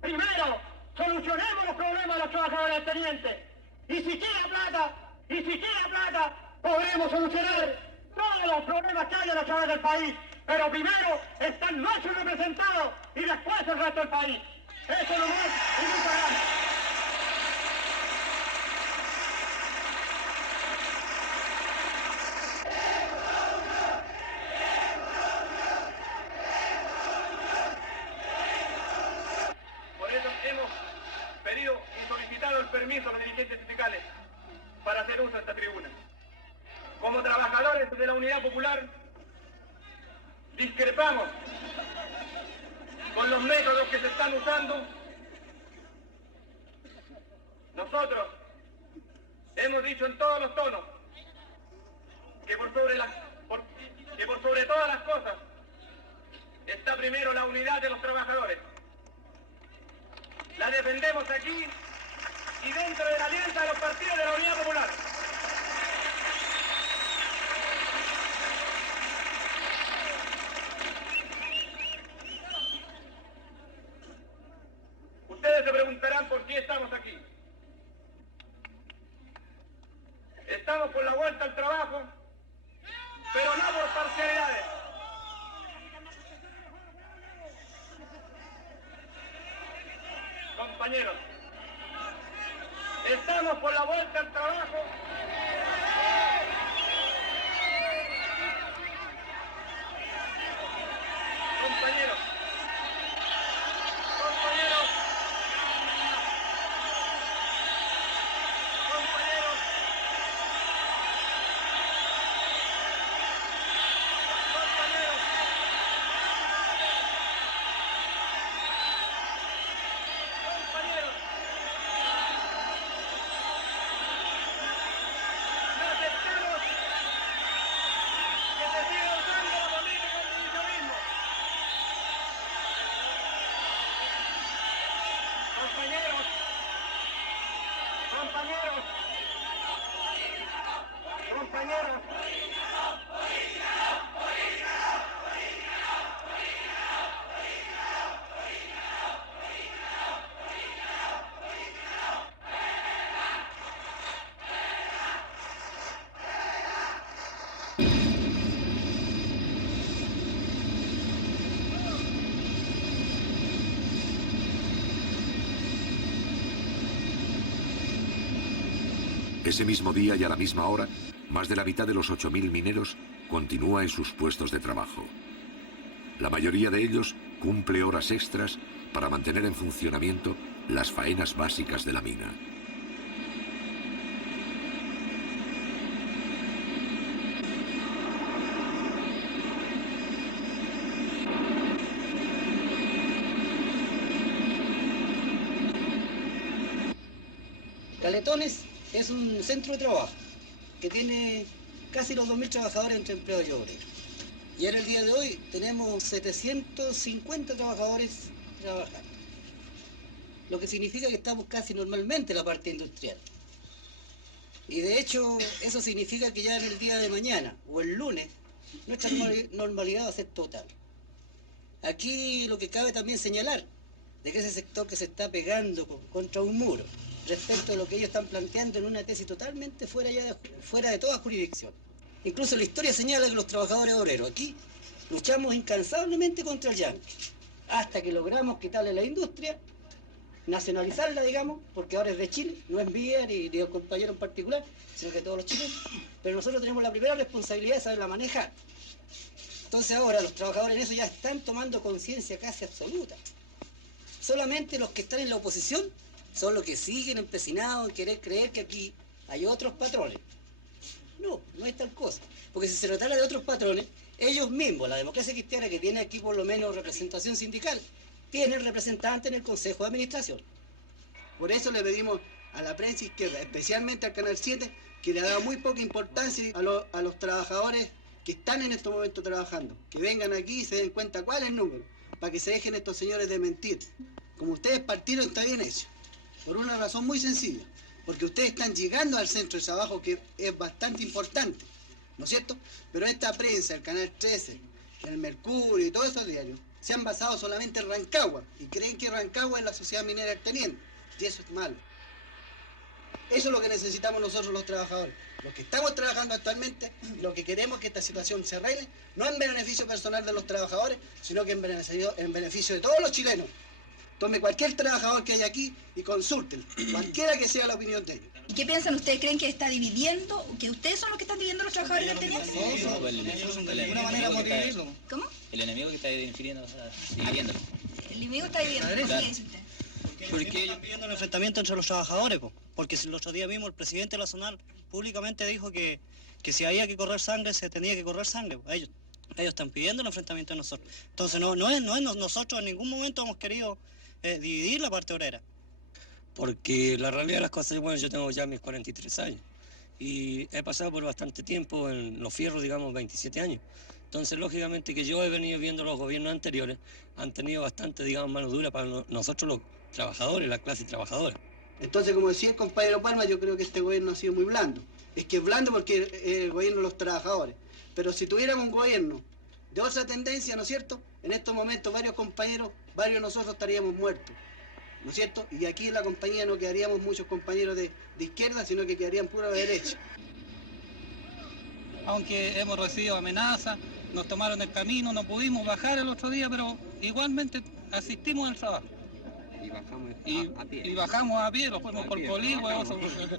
Primero, solucionemos los problemas de los trabajadores del Teniente. Y si queda plata, podremos solucionar todos los problemas que hay a través del país. Pero primero están nuestros representados y después el resto del país. Eso nomás y muchas gracias. Por eso hemos pedido y solicitado el permiso a los dirigentes sindicales para hacer uso de esta tribuna. Como trabajadores de la Unidad Popular, discrepamos con los métodos que se están usando. Nosotros hemos dicho en todos los tonos que por sobre todas las cosas primero la unidad de los trabajadores. La defendemos aquí y dentro de la alianza de los partidos de la Unidad Popular. Ustedes se preguntarán por qué estamos aquí. Estamos por la vuelta al trabajo, pero no por parcialidades. Compañeros, estamos por la vuelta al trabajo. Compañeros, compañeros, compañeros, compañeros. Compañeros, no aceptamos que se siga usando la política del divisionismo. Compañeros, compañeros, compañeros. Ese mismo día y a la misma hora, más de la mitad de los 8.000 mineros continúa en sus puestos de trabajo. La mayoría de ellos cumple horas extras para mantener en funcionamiento las faenas básicas de la mina. Caletones es un centro de trabajo que tiene casi los 2.000 trabajadores entre empleados y obreros. Y ahora el día de hoy tenemos 750 trabajadores trabajando. Lo que significa que estamos casi normalmente en la parte industrial. Y de hecho eso significa que ya en el día de mañana o el lunes nuestra normalidad va a ser total. Aquí lo que cabe también señalar de que ese sector que se está pegando contra un muro respecto de lo que ellos están planteando en una tesis totalmente fuera de toda jurisdicción. Incluso la historia señala que los trabajadores obreros aquí luchamos incansablemente contra el yanqui, hasta que logramos quitarle la industria, nacionalizarla, digamos, porque ahora es de Chile, no es mía ni de un compañero en particular, sino que de todos los chilenos, pero nosotros tenemos la primera responsabilidad de saberla manejar. Entonces ahora los trabajadores en eso ya están tomando conciencia casi absoluta. Solamente los que están en la oposición son los que siguen empecinados en querer creer que aquí hay otros patrones. No, no es tal cosa. Porque si se tratara de otros patrones, ellos mismos, la democracia cristiana que tiene aquí por lo menos representación sindical, tienen representante en el Consejo de Administración. Por eso le pedimos a la prensa izquierda, especialmente al Canal 7, que le ha dado muy poca importancia a los trabajadores que están en estos momentos trabajando. Que vengan aquí y se den cuenta cuál es el número, para que se dejen estos señores de mentir. Como ustedes partieron, está bien hecho. Por una razón muy sencilla, porque ustedes están llegando al centro de trabajo, que es bastante importante, ¿no es cierto? Pero esta prensa, el Canal 13, el Mercurio y todos esos diarios, se han basado solamente en Rancagua, y creen que Rancagua es la sociedad minera del teniente, y eso es malo. Eso es lo que necesitamos nosotros los trabajadores. Los que estamos trabajando actualmente, lo que queremos es que esta situación se arregle, no en beneficio personal de los trabajadores, sino que en beneficio de todos los chilenos. Tome cualquier trabajador que haya aquí y consulten, cualquiera que sea la opinión de ellos. ¿Y qué piensan ustedes? ¿Creen que está dividiendo? ¿Que ustedes son los que están dividiendo a los trabajadores del teniente? De alguna manera vamos a dividirlo. ¿Cómo? El enemigo que está dividiendo. El enemigo está dividiendo. ¿Por qué dice usted? Porque ellos pidiendo el enfrentamiento entre los trabajadores, porque el otro día mismo el presidente nacional públicamente dijo que si había que correr sangre, se tenía que correr sangre. Ellos están pidiendo el enfrentamiento de nosotros. Entonces nosotros en ningún momento hemos querido dividir la parte obrera. Porque la realidad de las cosas, bueno, yo tengo ya mis 43 años y he pasado por bastante tiempo en los fierros, digamos 27 años. Entonces, lógicamente que yo he venido viendo los gobiernos anteriores, han tenido bastante, digamos, mano dura para nosotros los trabajadores, la clase trabajadora. Entonces, como decía el compañero Palma, yo creo que este gobierno ha sido muy blando. Es que es blando porque es el gobierno de los trabajadores. Pero si tuviéramos un gobierno de otra tendencia, ¿no es cierto? En estos momentos varios compañeros, varios de nosotros estaríamos muertos, ¿no es cierto? Y aquí en la compañía no quedaríamos muchos compañeros de izquierda, sino que quedarían pura de derecha. Aunque hemos recibido amenazas, nos tomaron el camino, no pudimos bajar el otro día, pero igualmente asistimos al trabajo. Y bajamos a pie, lo fuimos por Polígono,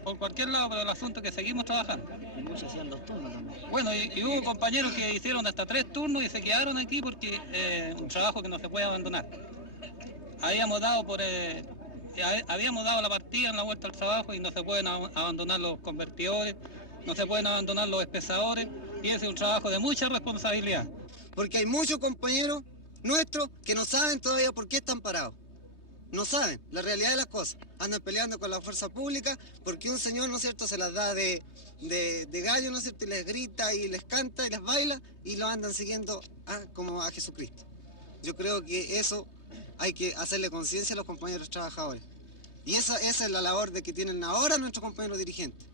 por cualquier lado, pero el asunto es que seguimos trabajando. Y muchos hacían 2 turnos también. Bueno, y hubo compañeros que hicieron hasta 3 turnos y se quedaron aquí porque un trabajo que no se puede abandonar. Habíamos dado la partida en la vuelta al trabajo y no se pueden abandonar los convertidores, no se pueden abandonar los espesadores, y ese es un trabajo de mucha responsabilidad. Porque hay muchos compañeros nuestros que no saben todavía por qué están parados. No saben la realidad de las cosas. Andan peleando con la fuerza pública porque un señor, ¿no es cierto?, se las da de gallo, ¿no es cierto?, y les grita y les canta y les baila y lo andan siguiendo como a Jesucristo. Yo creo que eso hay que hacerle conciencia a los compañeros trabajadores. Y esa es la labor de que tienen ahora nuestros compañeros dirigentes.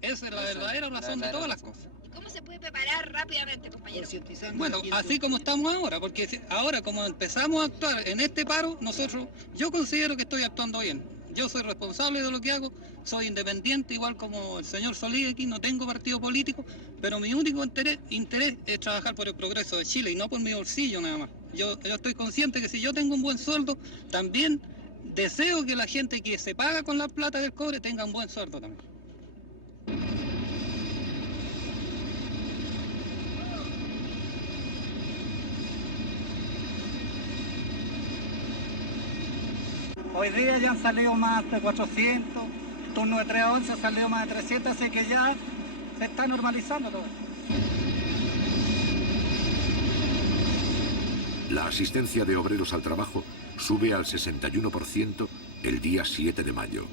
Esa es la verdadera razón de todas las cosas. ¿Cómo se puede preparar rápidamente, compañero? Bueno, así como estamos ahora, porque ahora como empezamos a actuar en este paro, yo considero que estoy actuando bien. Yo soy responsable de lo que hago, soy independiente, igual como el señor Solís aquí, no tengo partido político, pero mi único interés es trabajar por el progreso de Chile y no por mi bolsillo nada más. Yo estoy consciente que si yo tengo un buen sueldo, también deseo que la gente que se paga con la plata del cobre tenga un buen sueldo también. Hoy día ya han salido más de 400, turno de 3 a 11 ha salido más de 300, así que ya se está normalizando todo. La asistencia de obreros al trabajo sube al 61% el día 7 de mayo.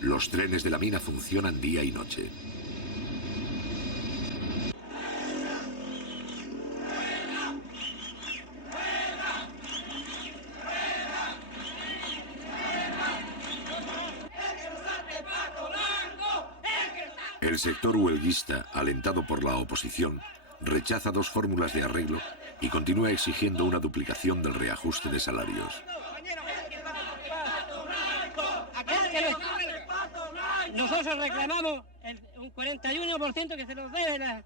Los trenes de la mina funcionan día y noche. El sector huelguista, alentado por la oposición, rechaza 2 fórmulas de arreglo y continúa exigiendo una duplicación del reajuste de salarios. Nosotros reclamamos un 41% que se nos debe la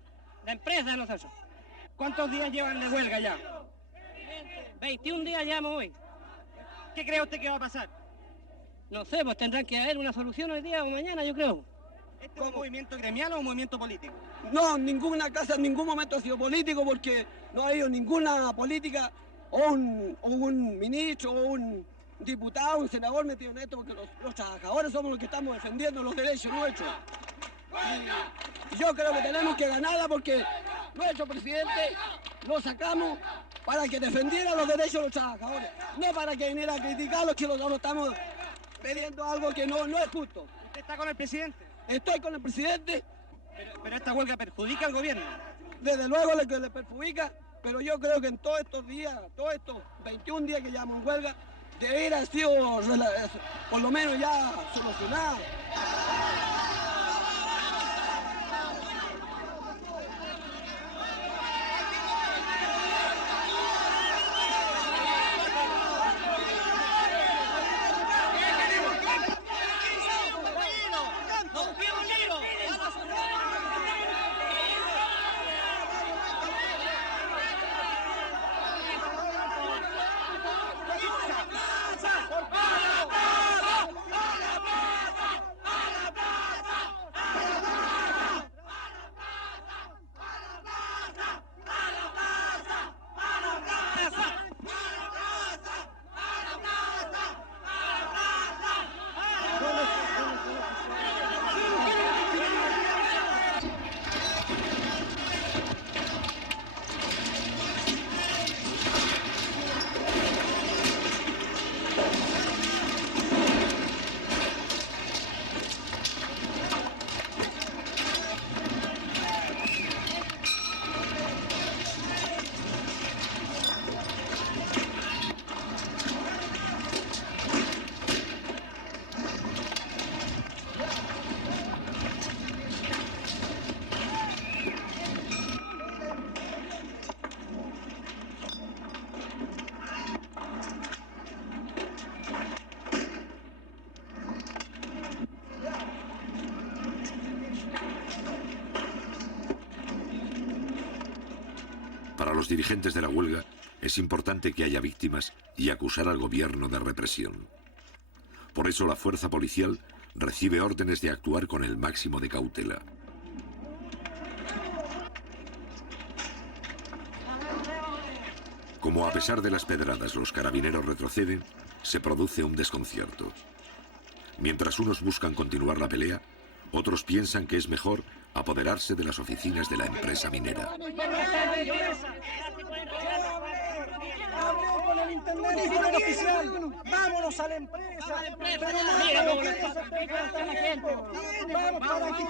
empresa a nosotros. ¿Cuántos días llevan de huelga ya? 21 días llevamos hoy. ¿Qué cree usted que va a pasar? No sé, pues tendrán que haber una solución hoy día o mañana, yo creo. ¿Este es un movimiento gremial o un movimiento político? No, ninguna casa en ningún momento ha sido político porque no ha habido ninguna política o un ministro o un diputado, un senador metido en esto porque los trabajadores somos los que estamos defendiendo los derechos nuestros. Y yo creo que tenemos que ganarla porque nuestro presidente lo sacamos para que defendiera los derechos de los trabajadores, no para que viniera a criticarlos que nosotros estamos pidiendo algo que no es justo. ¿Usted está con el presidente? Estoy con el presidente. Pero esta huelga perjudica al gobierno. Desde luego le perjudica, pero yo creo que en todos estos días, todos estos 21 días que llevamos en huelga, debería haber sido por lo menos ya solucionado. los dirigentes de la huelga es importante que haya víctimas y acusar al gobierno de represión. Por eso la fuerza policial recibe órdenes de actuar con el máximo de cautela. Como a pesar de las pedradas los carabineros retroceden, se produce un desconcierto. Mientras unos buscan continuar la pelea, otros piensan que es mejor apoderarse de las oficinas de la empresa minera. Hablé con el intendente y con el oficial. Vámonos a la empresa. Pero no, Mira, no cómo queremos está la gente. Vamos para aquí,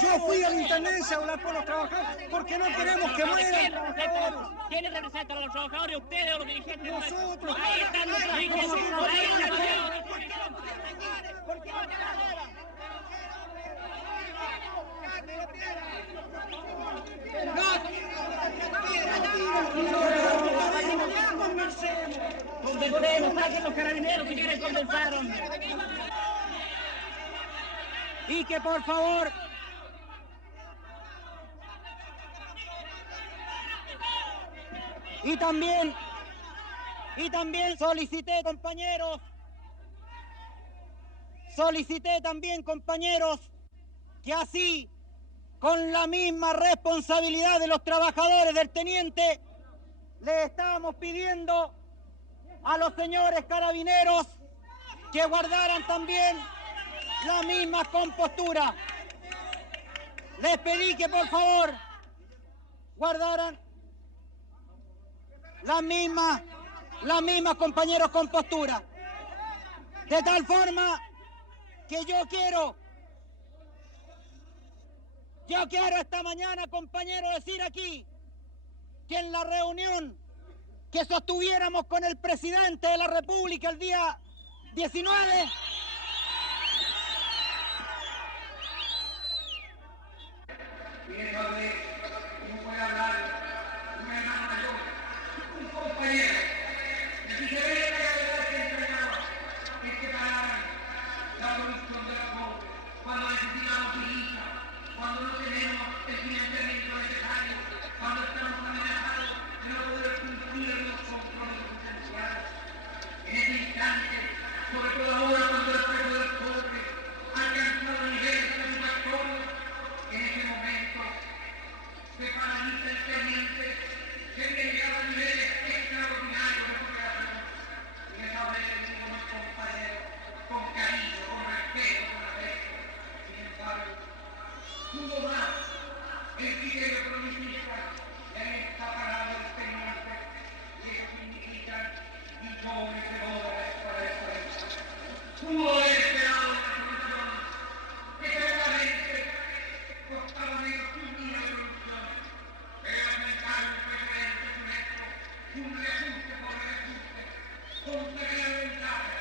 yo fui a la intendencia a hablar con los trabajadores porque no queremos que mueran. ¿Quiénes representan a los trabajadores? ¿Ustedes o los dirigentes? Nosotros. Ahí están nuestros dirigentes. Ahí están. ¿Por qué no te Conversemos, saquen los carabineros si quieren conversar, hombre. Y que por favor y también solicité también compañeros que así con la misma responsabilidad de los trabajadores del teniente le estábamos pidiendo a los señores carabineros que guardaran también la misma compostura. Les pedí que por favor guardaran la misma compañeros compostura. De tal forma que yo quiero esta mañana, compañeros, decir aquí que en la reunión que sostuviéramos con el presidente de la República el día 19, ¿cómo puede hablar un hermano mayor, un compañero? Y si se ve la realidad que entregaba, es que pararan la producción de la cobre, cuando necesitamos divisas, cuando no tenemos el financiamiento necesario, cuando estamos amenazados de no poder cumplir los compromisos esenciales. En ese instante, sobre todo ahora cuando el precio del cobre ha alcanzado niveles satisfactorios, en ese momento se paraliza el teniente, se llega a niveles extraordinarios de operación. Y les hablé de mis compañeros, con cariño, con respeto, con afecto. Sin embargo, hubo más el criterio progresista en esta parada del teniente, y eso significa millones de dólares para el país. Pudo haber esperado una solución que seguramente costaba menos que un día de producción, pero lamentable presidente sujeto, un reajuste por reajuste, con una gran ventaja.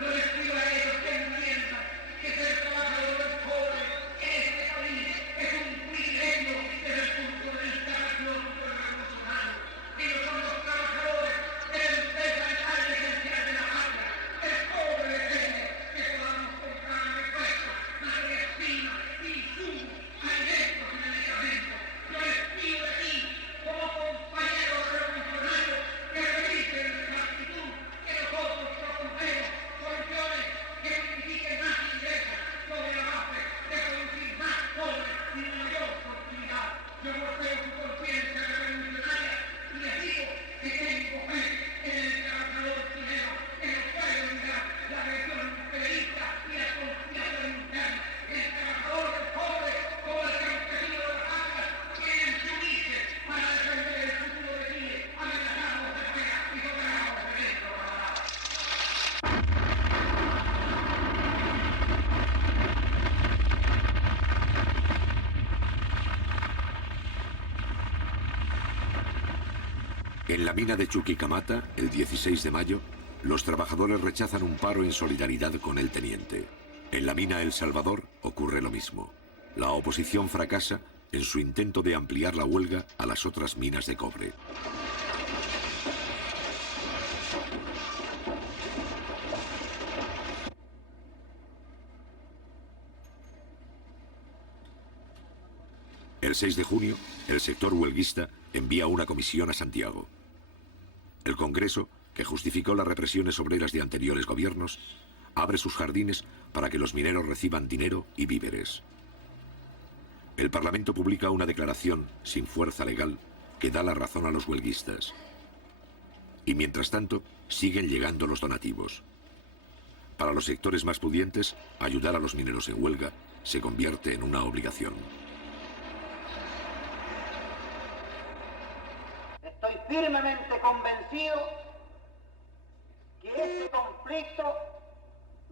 Yo les pido a ellos que entiendan que ser trabajador del cobre en este país es un privilegio desde el punto de vista patriótico y revolucionario. Ellos son los trabajadores de la empresa vital y esencial de la patria. El cobre depende que podamos comprar repuestos, materias primas, insumos, alimentos y medicamentos. Yo les pido aquí, como compañeros revolucionarios, que revisen nuestra actitud, que nosotros proponemos soluciones que signifiquen más ingresos sobre la base de producir más cobre y mayor productividad. Yo golpeo su conciencia revolucionaria y les digo que tengo fe en el trabajador chileno, que nos puede olvidar la agresión imperialista y la conspiración interna. El trabajador del cobre, como el campesino de las aguas, quieren unirse para defender el futuro de Chile, amenazados de fuera y soterrados de dentro. En la mina de Chuquicamata, el 16 de mayo, los trabajadores rechazan un paro en solidaridad con el teniente. En la mina El Salvador ocurre lo mismo. La oposición fracasa en su intento de ampliar la huelga a las otras minas de cobre. El 6 de junio, el sector huelguista envía una comisión a Santiago. El Congreso, que justificó las represiones obreras de anteriores gobiernos, abre sus jardines para que los mineros reciban dinero y víveres. El Parlamento publica una declaración sin fuerza legal que da la razón a los huelguistas. Y mientras tanto, siguen llegando los donativos. Para los sectores más pudientes, ayudar a los mineros en huelga se convierte en una obligación. Estoy firmemente convencido que este conflicto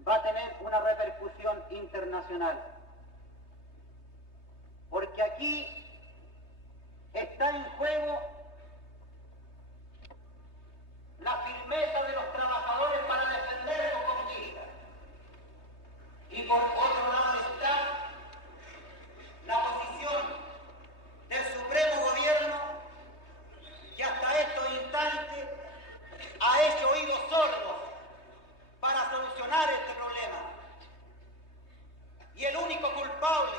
va a tener una repercusión internacional. Porque aquí está en juego la firmeza de los trabajadores para defender su conquista. Y por otro lado está la posición del Supremo Gobierno, que hasta estos instantes ha hecho oídos sordos para solucionar este problema. Y el único culpable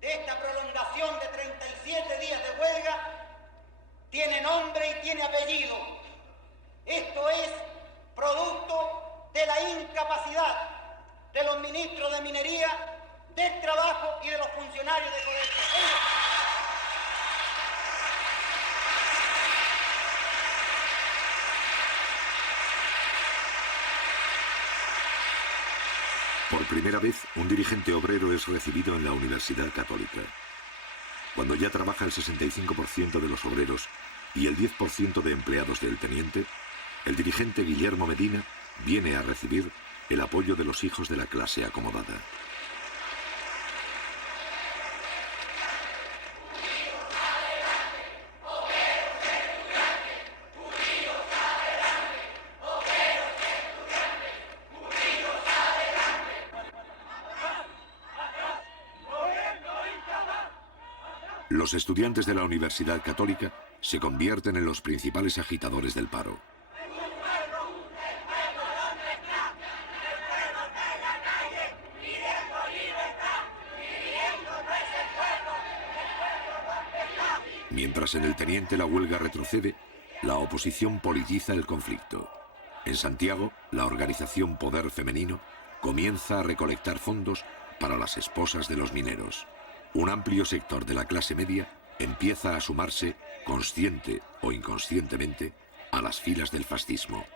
de esta prolongación de 37 días de huelga tiene nombre y tiene apellido. Esto es producto de la incapacidad de los ministros de Minería, del Trabajo y de los funcionarios de Codelco. Por primera vez, un dirigente obrero es recibido en la Universidad Católica. Cuando ya trabaja el 65% de los obreros y el 10% de empleados del teniente, el dirigente Guillermo Medina viene a recibir el apoyo de los hijos de la clase acomodada. Los estudiantes de la Universidad Católica se convierten en los principales agitadores del paro. Mientras en el teniente la huelga retrocede, la oposición politiza el conflicto. En Santiago, la organización Poder Femenino comienza a recolectar fondos para las esposas de los mineros. Un amplio sector de la clase media empieza a sumarse, consciente o inconscientemente, a las filas del fascismo.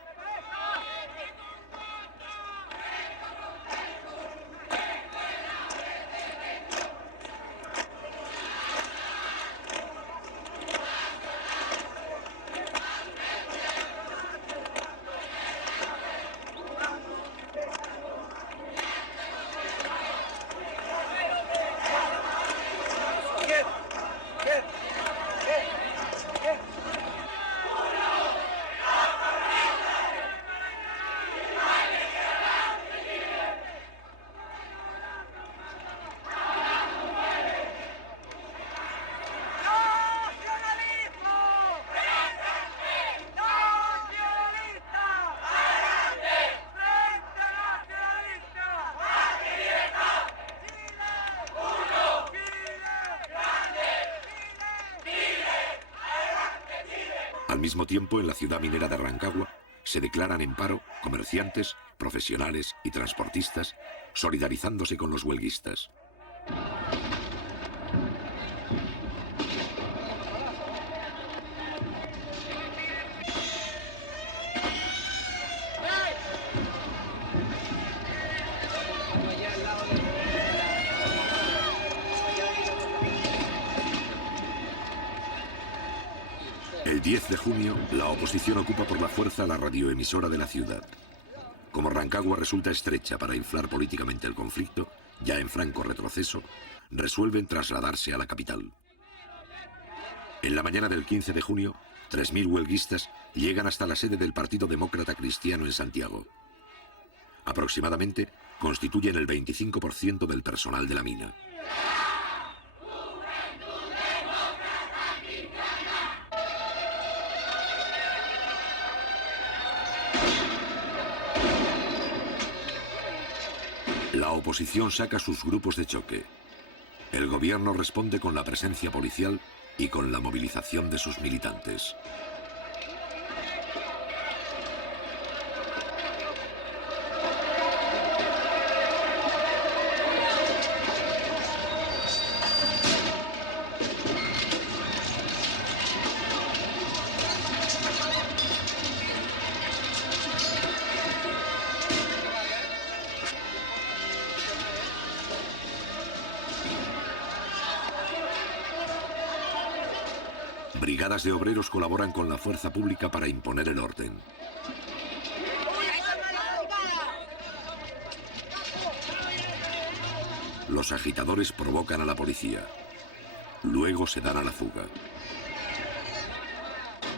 Al mismo tiempo, en la ciudad minera de Rancagua, se declaran en paro comerciantes, profesionales y transportistas, solidarizándose con los huelguistas. El 10 de junio, la oposición ocupa por la fuerza la radioemisora de la ciudad. Como Rancagua resulta estrecha para inflar políticamente el conflicto, ya en franco retroceso, resuelven trasladarse a la capital. En la mañana del 15 de junio, 3.000 huelguistas llegan hasta la sede del Partido Demócrata Cristiano en Santiago. Aproximadamente constituyen el 25% del personal de la mina. La oposición saca sus grupos de choque. El gobierno responde con la presencia policial y con la movilización de sus militantes. Brigadas de obreros colaboran con la fuerza pública para imponer el orden. Los agitadores provocan a la policía. Luego se dan a la fuga.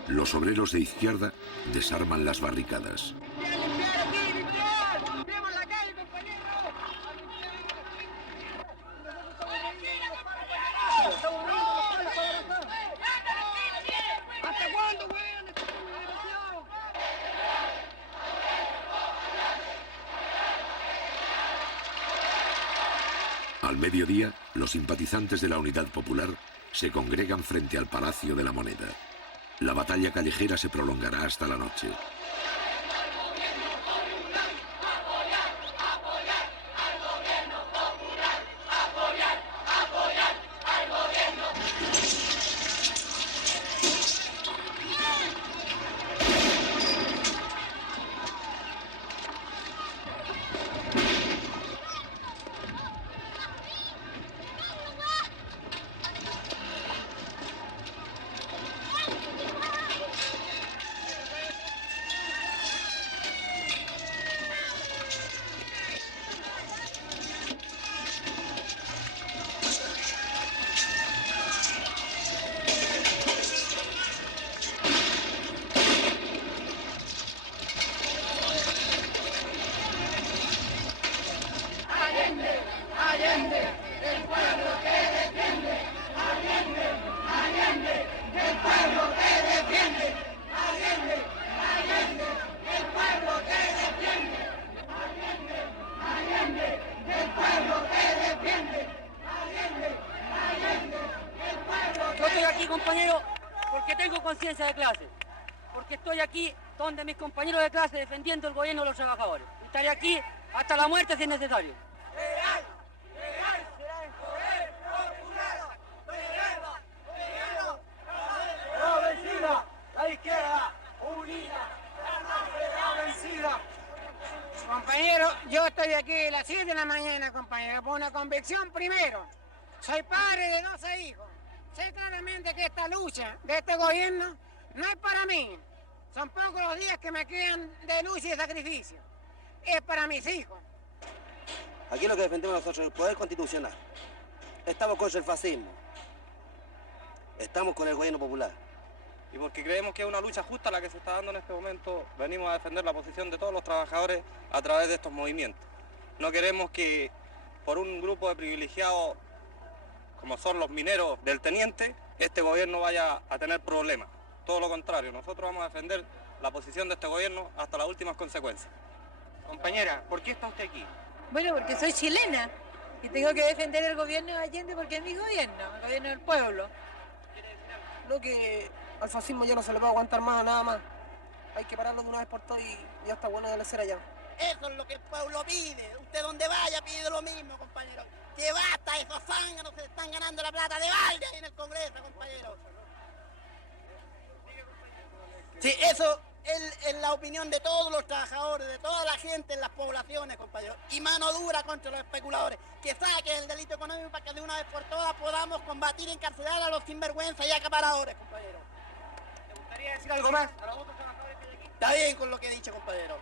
Los obreros de izquierda desarman las barricadas. Al mediodía, los simpatizantes de la Unidad Popular se congregan frente al Palacio de la Moneda. La batalla callejera se prolongará hasta la noche. Yo estoy aquí, compañero, porque tengo conciencia de clase. Porque estoy aquí donde mis compañeros de clase defendiendo el gobierno de los trabajadores. Estaré aquí hasta la muerte si es necesario. ¡No vencida! ¡La izquierda unida! ¡Jamás será vencida! Compañero, yo estoy aquí a las 7 de la mañana, compañero, por una convicción primero. Soy padre de 12 hijos. Sé claramente que esta lucha de este gobierno no es para mí. Son pocos los días que me quedan de lucha y de sacrificio. Es para mis hijos. Aquí lo que defendemos nosotros es el poder constitucional. Estamos contra el fascismo. Estamos con el gobierno popular. Y porque creemos que es una lucha justa la que se está dando en este momento, venimos a defender la posición de todos los trabajadores a través de estos movimientos. No queremos que por un grupo de privilegiados, como son los mineros del teniente, este gobierno vaya a tener problemas. Todo lo contrario, nosotros vamos a defender la posición de este gobierno hasta las últimas consecuencias. Compañera, ¿por qué está usted aquí? Bueno, porque soy chilena y tengo que defender el gobierno de Allende porque es mi gobierno, el gobierno del pueblo. Lo que al fascismo ya no se le va a aguantar más, nada más. Hay que pararlo de una vez por todas y ya está bueno de la cera ya. Eso es lo que el pueblo pide. Usted donde vaya pide lo mismo, compañero. Que basta, esos zánganos se están ganando la plata de balde ahí en el Congreso, compañero. Sí, eso es la opinión de todos los trabajadores, de toda la gente en las poblaciones, compañero. Y mano dura contra los especuladores. Que saquen el delito económico para que de una vez por todas podamos combatir y encarcelar a los sinvergüenzas y acaparadores, compañero. ¿Te gustaría decir algo más a los otros trabajadores que hay aquí? Está bien con lo que he dicho, compañero.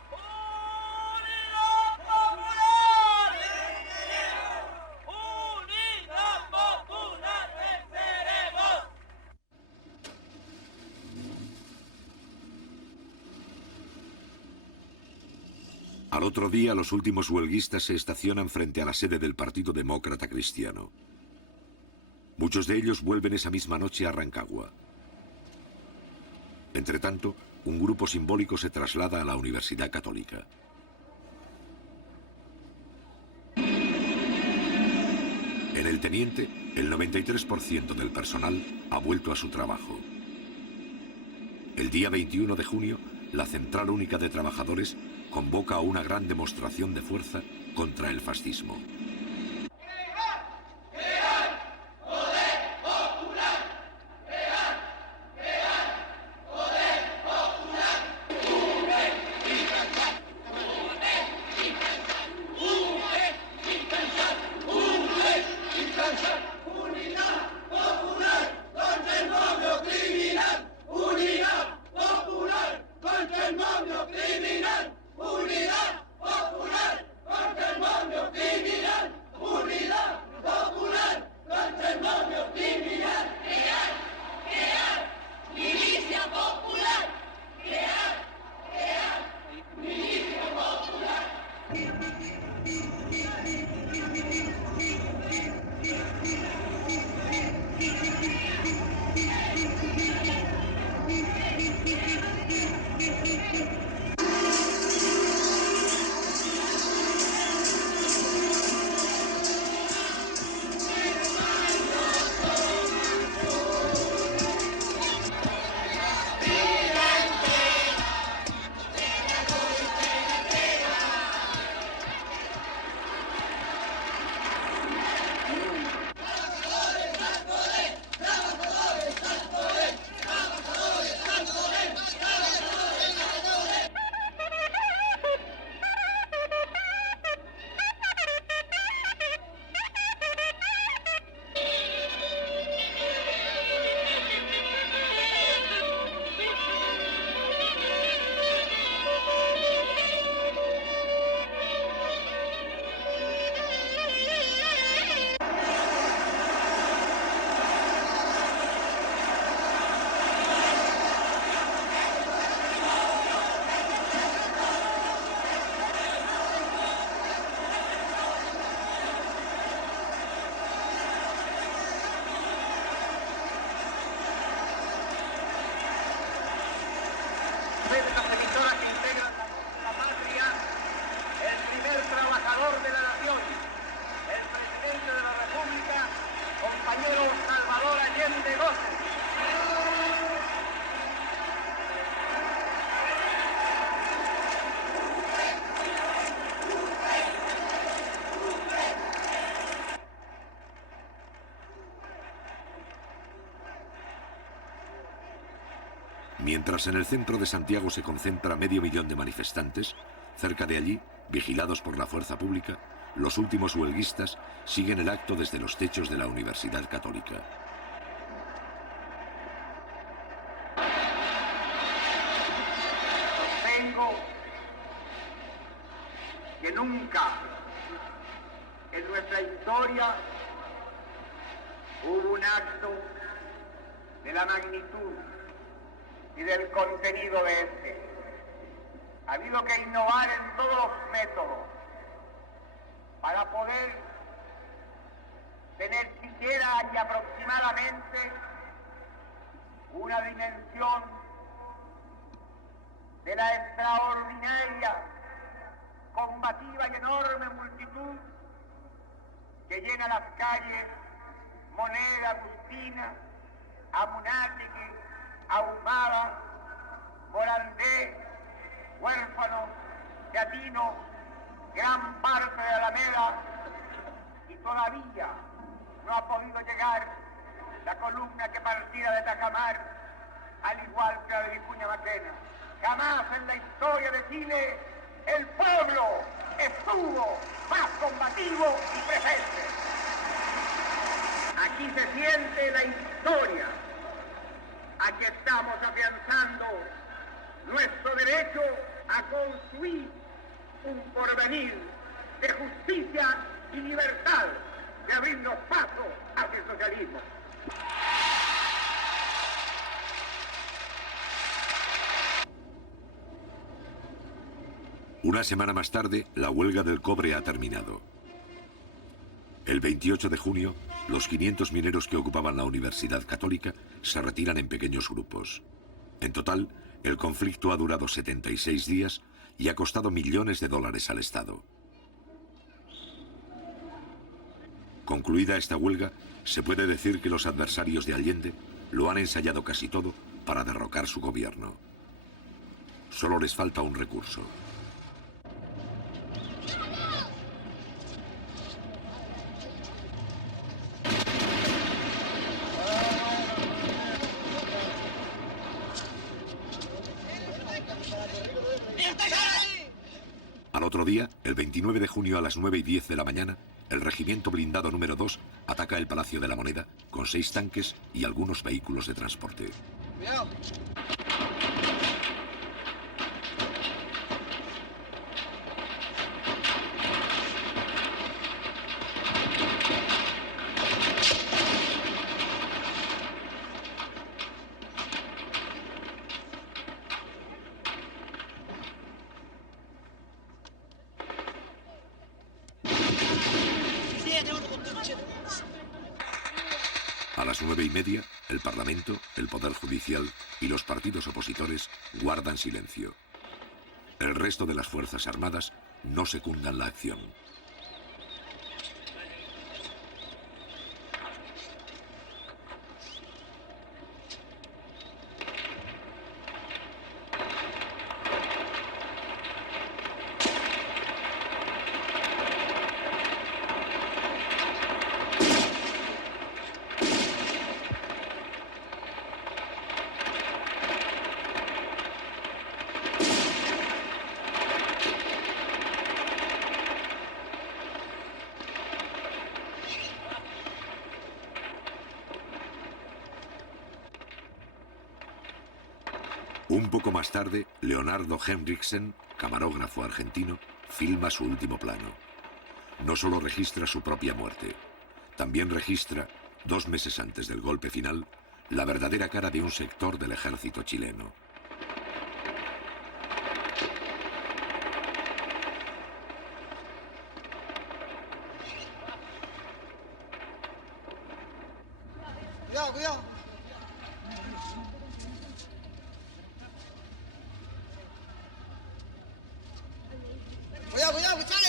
Al otro día, los últimos huelguistas se estacionan frente a la sede del Partido Demócrata Cristiano. Muchos de ellos vuelven esa misma noche a Rancagua. Entretanto, un grupo simbólico se traslada a la Universidad Católica. En el Teniente, El 93% del personal ha vuelto a su trabajo. El día 21 de junio, la Central Única de Trabajadores convoca a una gran demostración de fuerza contra el fascismo. Mientras en el centro de Santiago se concentra medio millón de manifestantes, cerca de allí, vigilados por la fuerza pública, los últimos huelguistas siguen el acto desde los techos de la Universidad Católica. Sostengo que nunca en nuestra historia hubo un acto de la magnitud y del contenido de este. Ha habido que innovar en todos los métodos para poder tener siquiera y aproximadamente una dimensión de la extraordinaria, combativa y enorme multitud que llena las calles Moneda, Agustina, Amunátegui, Ahumada, Morandé, Huérfano, Teatino, gran parte de Alameda, y todavía no ha podido llegar la columna que partía de Tajamar, al igual que la de Vicuña Mackenna. Jamás en la historia de Chile el pueblo estuvo más combativo y presente. Aquí se siente la historia. Aquí estamos afianzando nuestro derecho a construir un porvenir de justicia y libertad, de abrirnos paso hacia el socialismo. Una semana más tarde, la huelga del cobre ha terminado. El 28 de junio, los 500 mineros que ocupaban la Universidad Católica se retiran en pequeños grupos. En total, el conflicto ha durado 76 días y ha costado millones de dólares al Estado. Concluida esta huelga, se puede decir que los adversarios de Allende lo han ensayado casi todo para derrocar su gobierno. Solo les falta un recurso. Al otro día, el 29 de junio a las 9:10 de la mañana, el regimiento blindado número 2 ataca el Palacio de la Moneda con 6 tanques y algunos vehículos de transporte. Cuidado. A las 9:30, el Parlamento, el Poder Judicial y los partidos opositores guardan silencio. El resto de las Fuerzas Armadas no secundan la acción. Un poco más tarde, Leonardo Henriksen, camarógrafo argentino, filma su último plano. No solo registra su propia muerte, también registra, 2 meses antes del golpe final, la verdadera cara de un sector del ejército chileno. Cuidado, cuidado. Cuidado, cuidado, cuidado.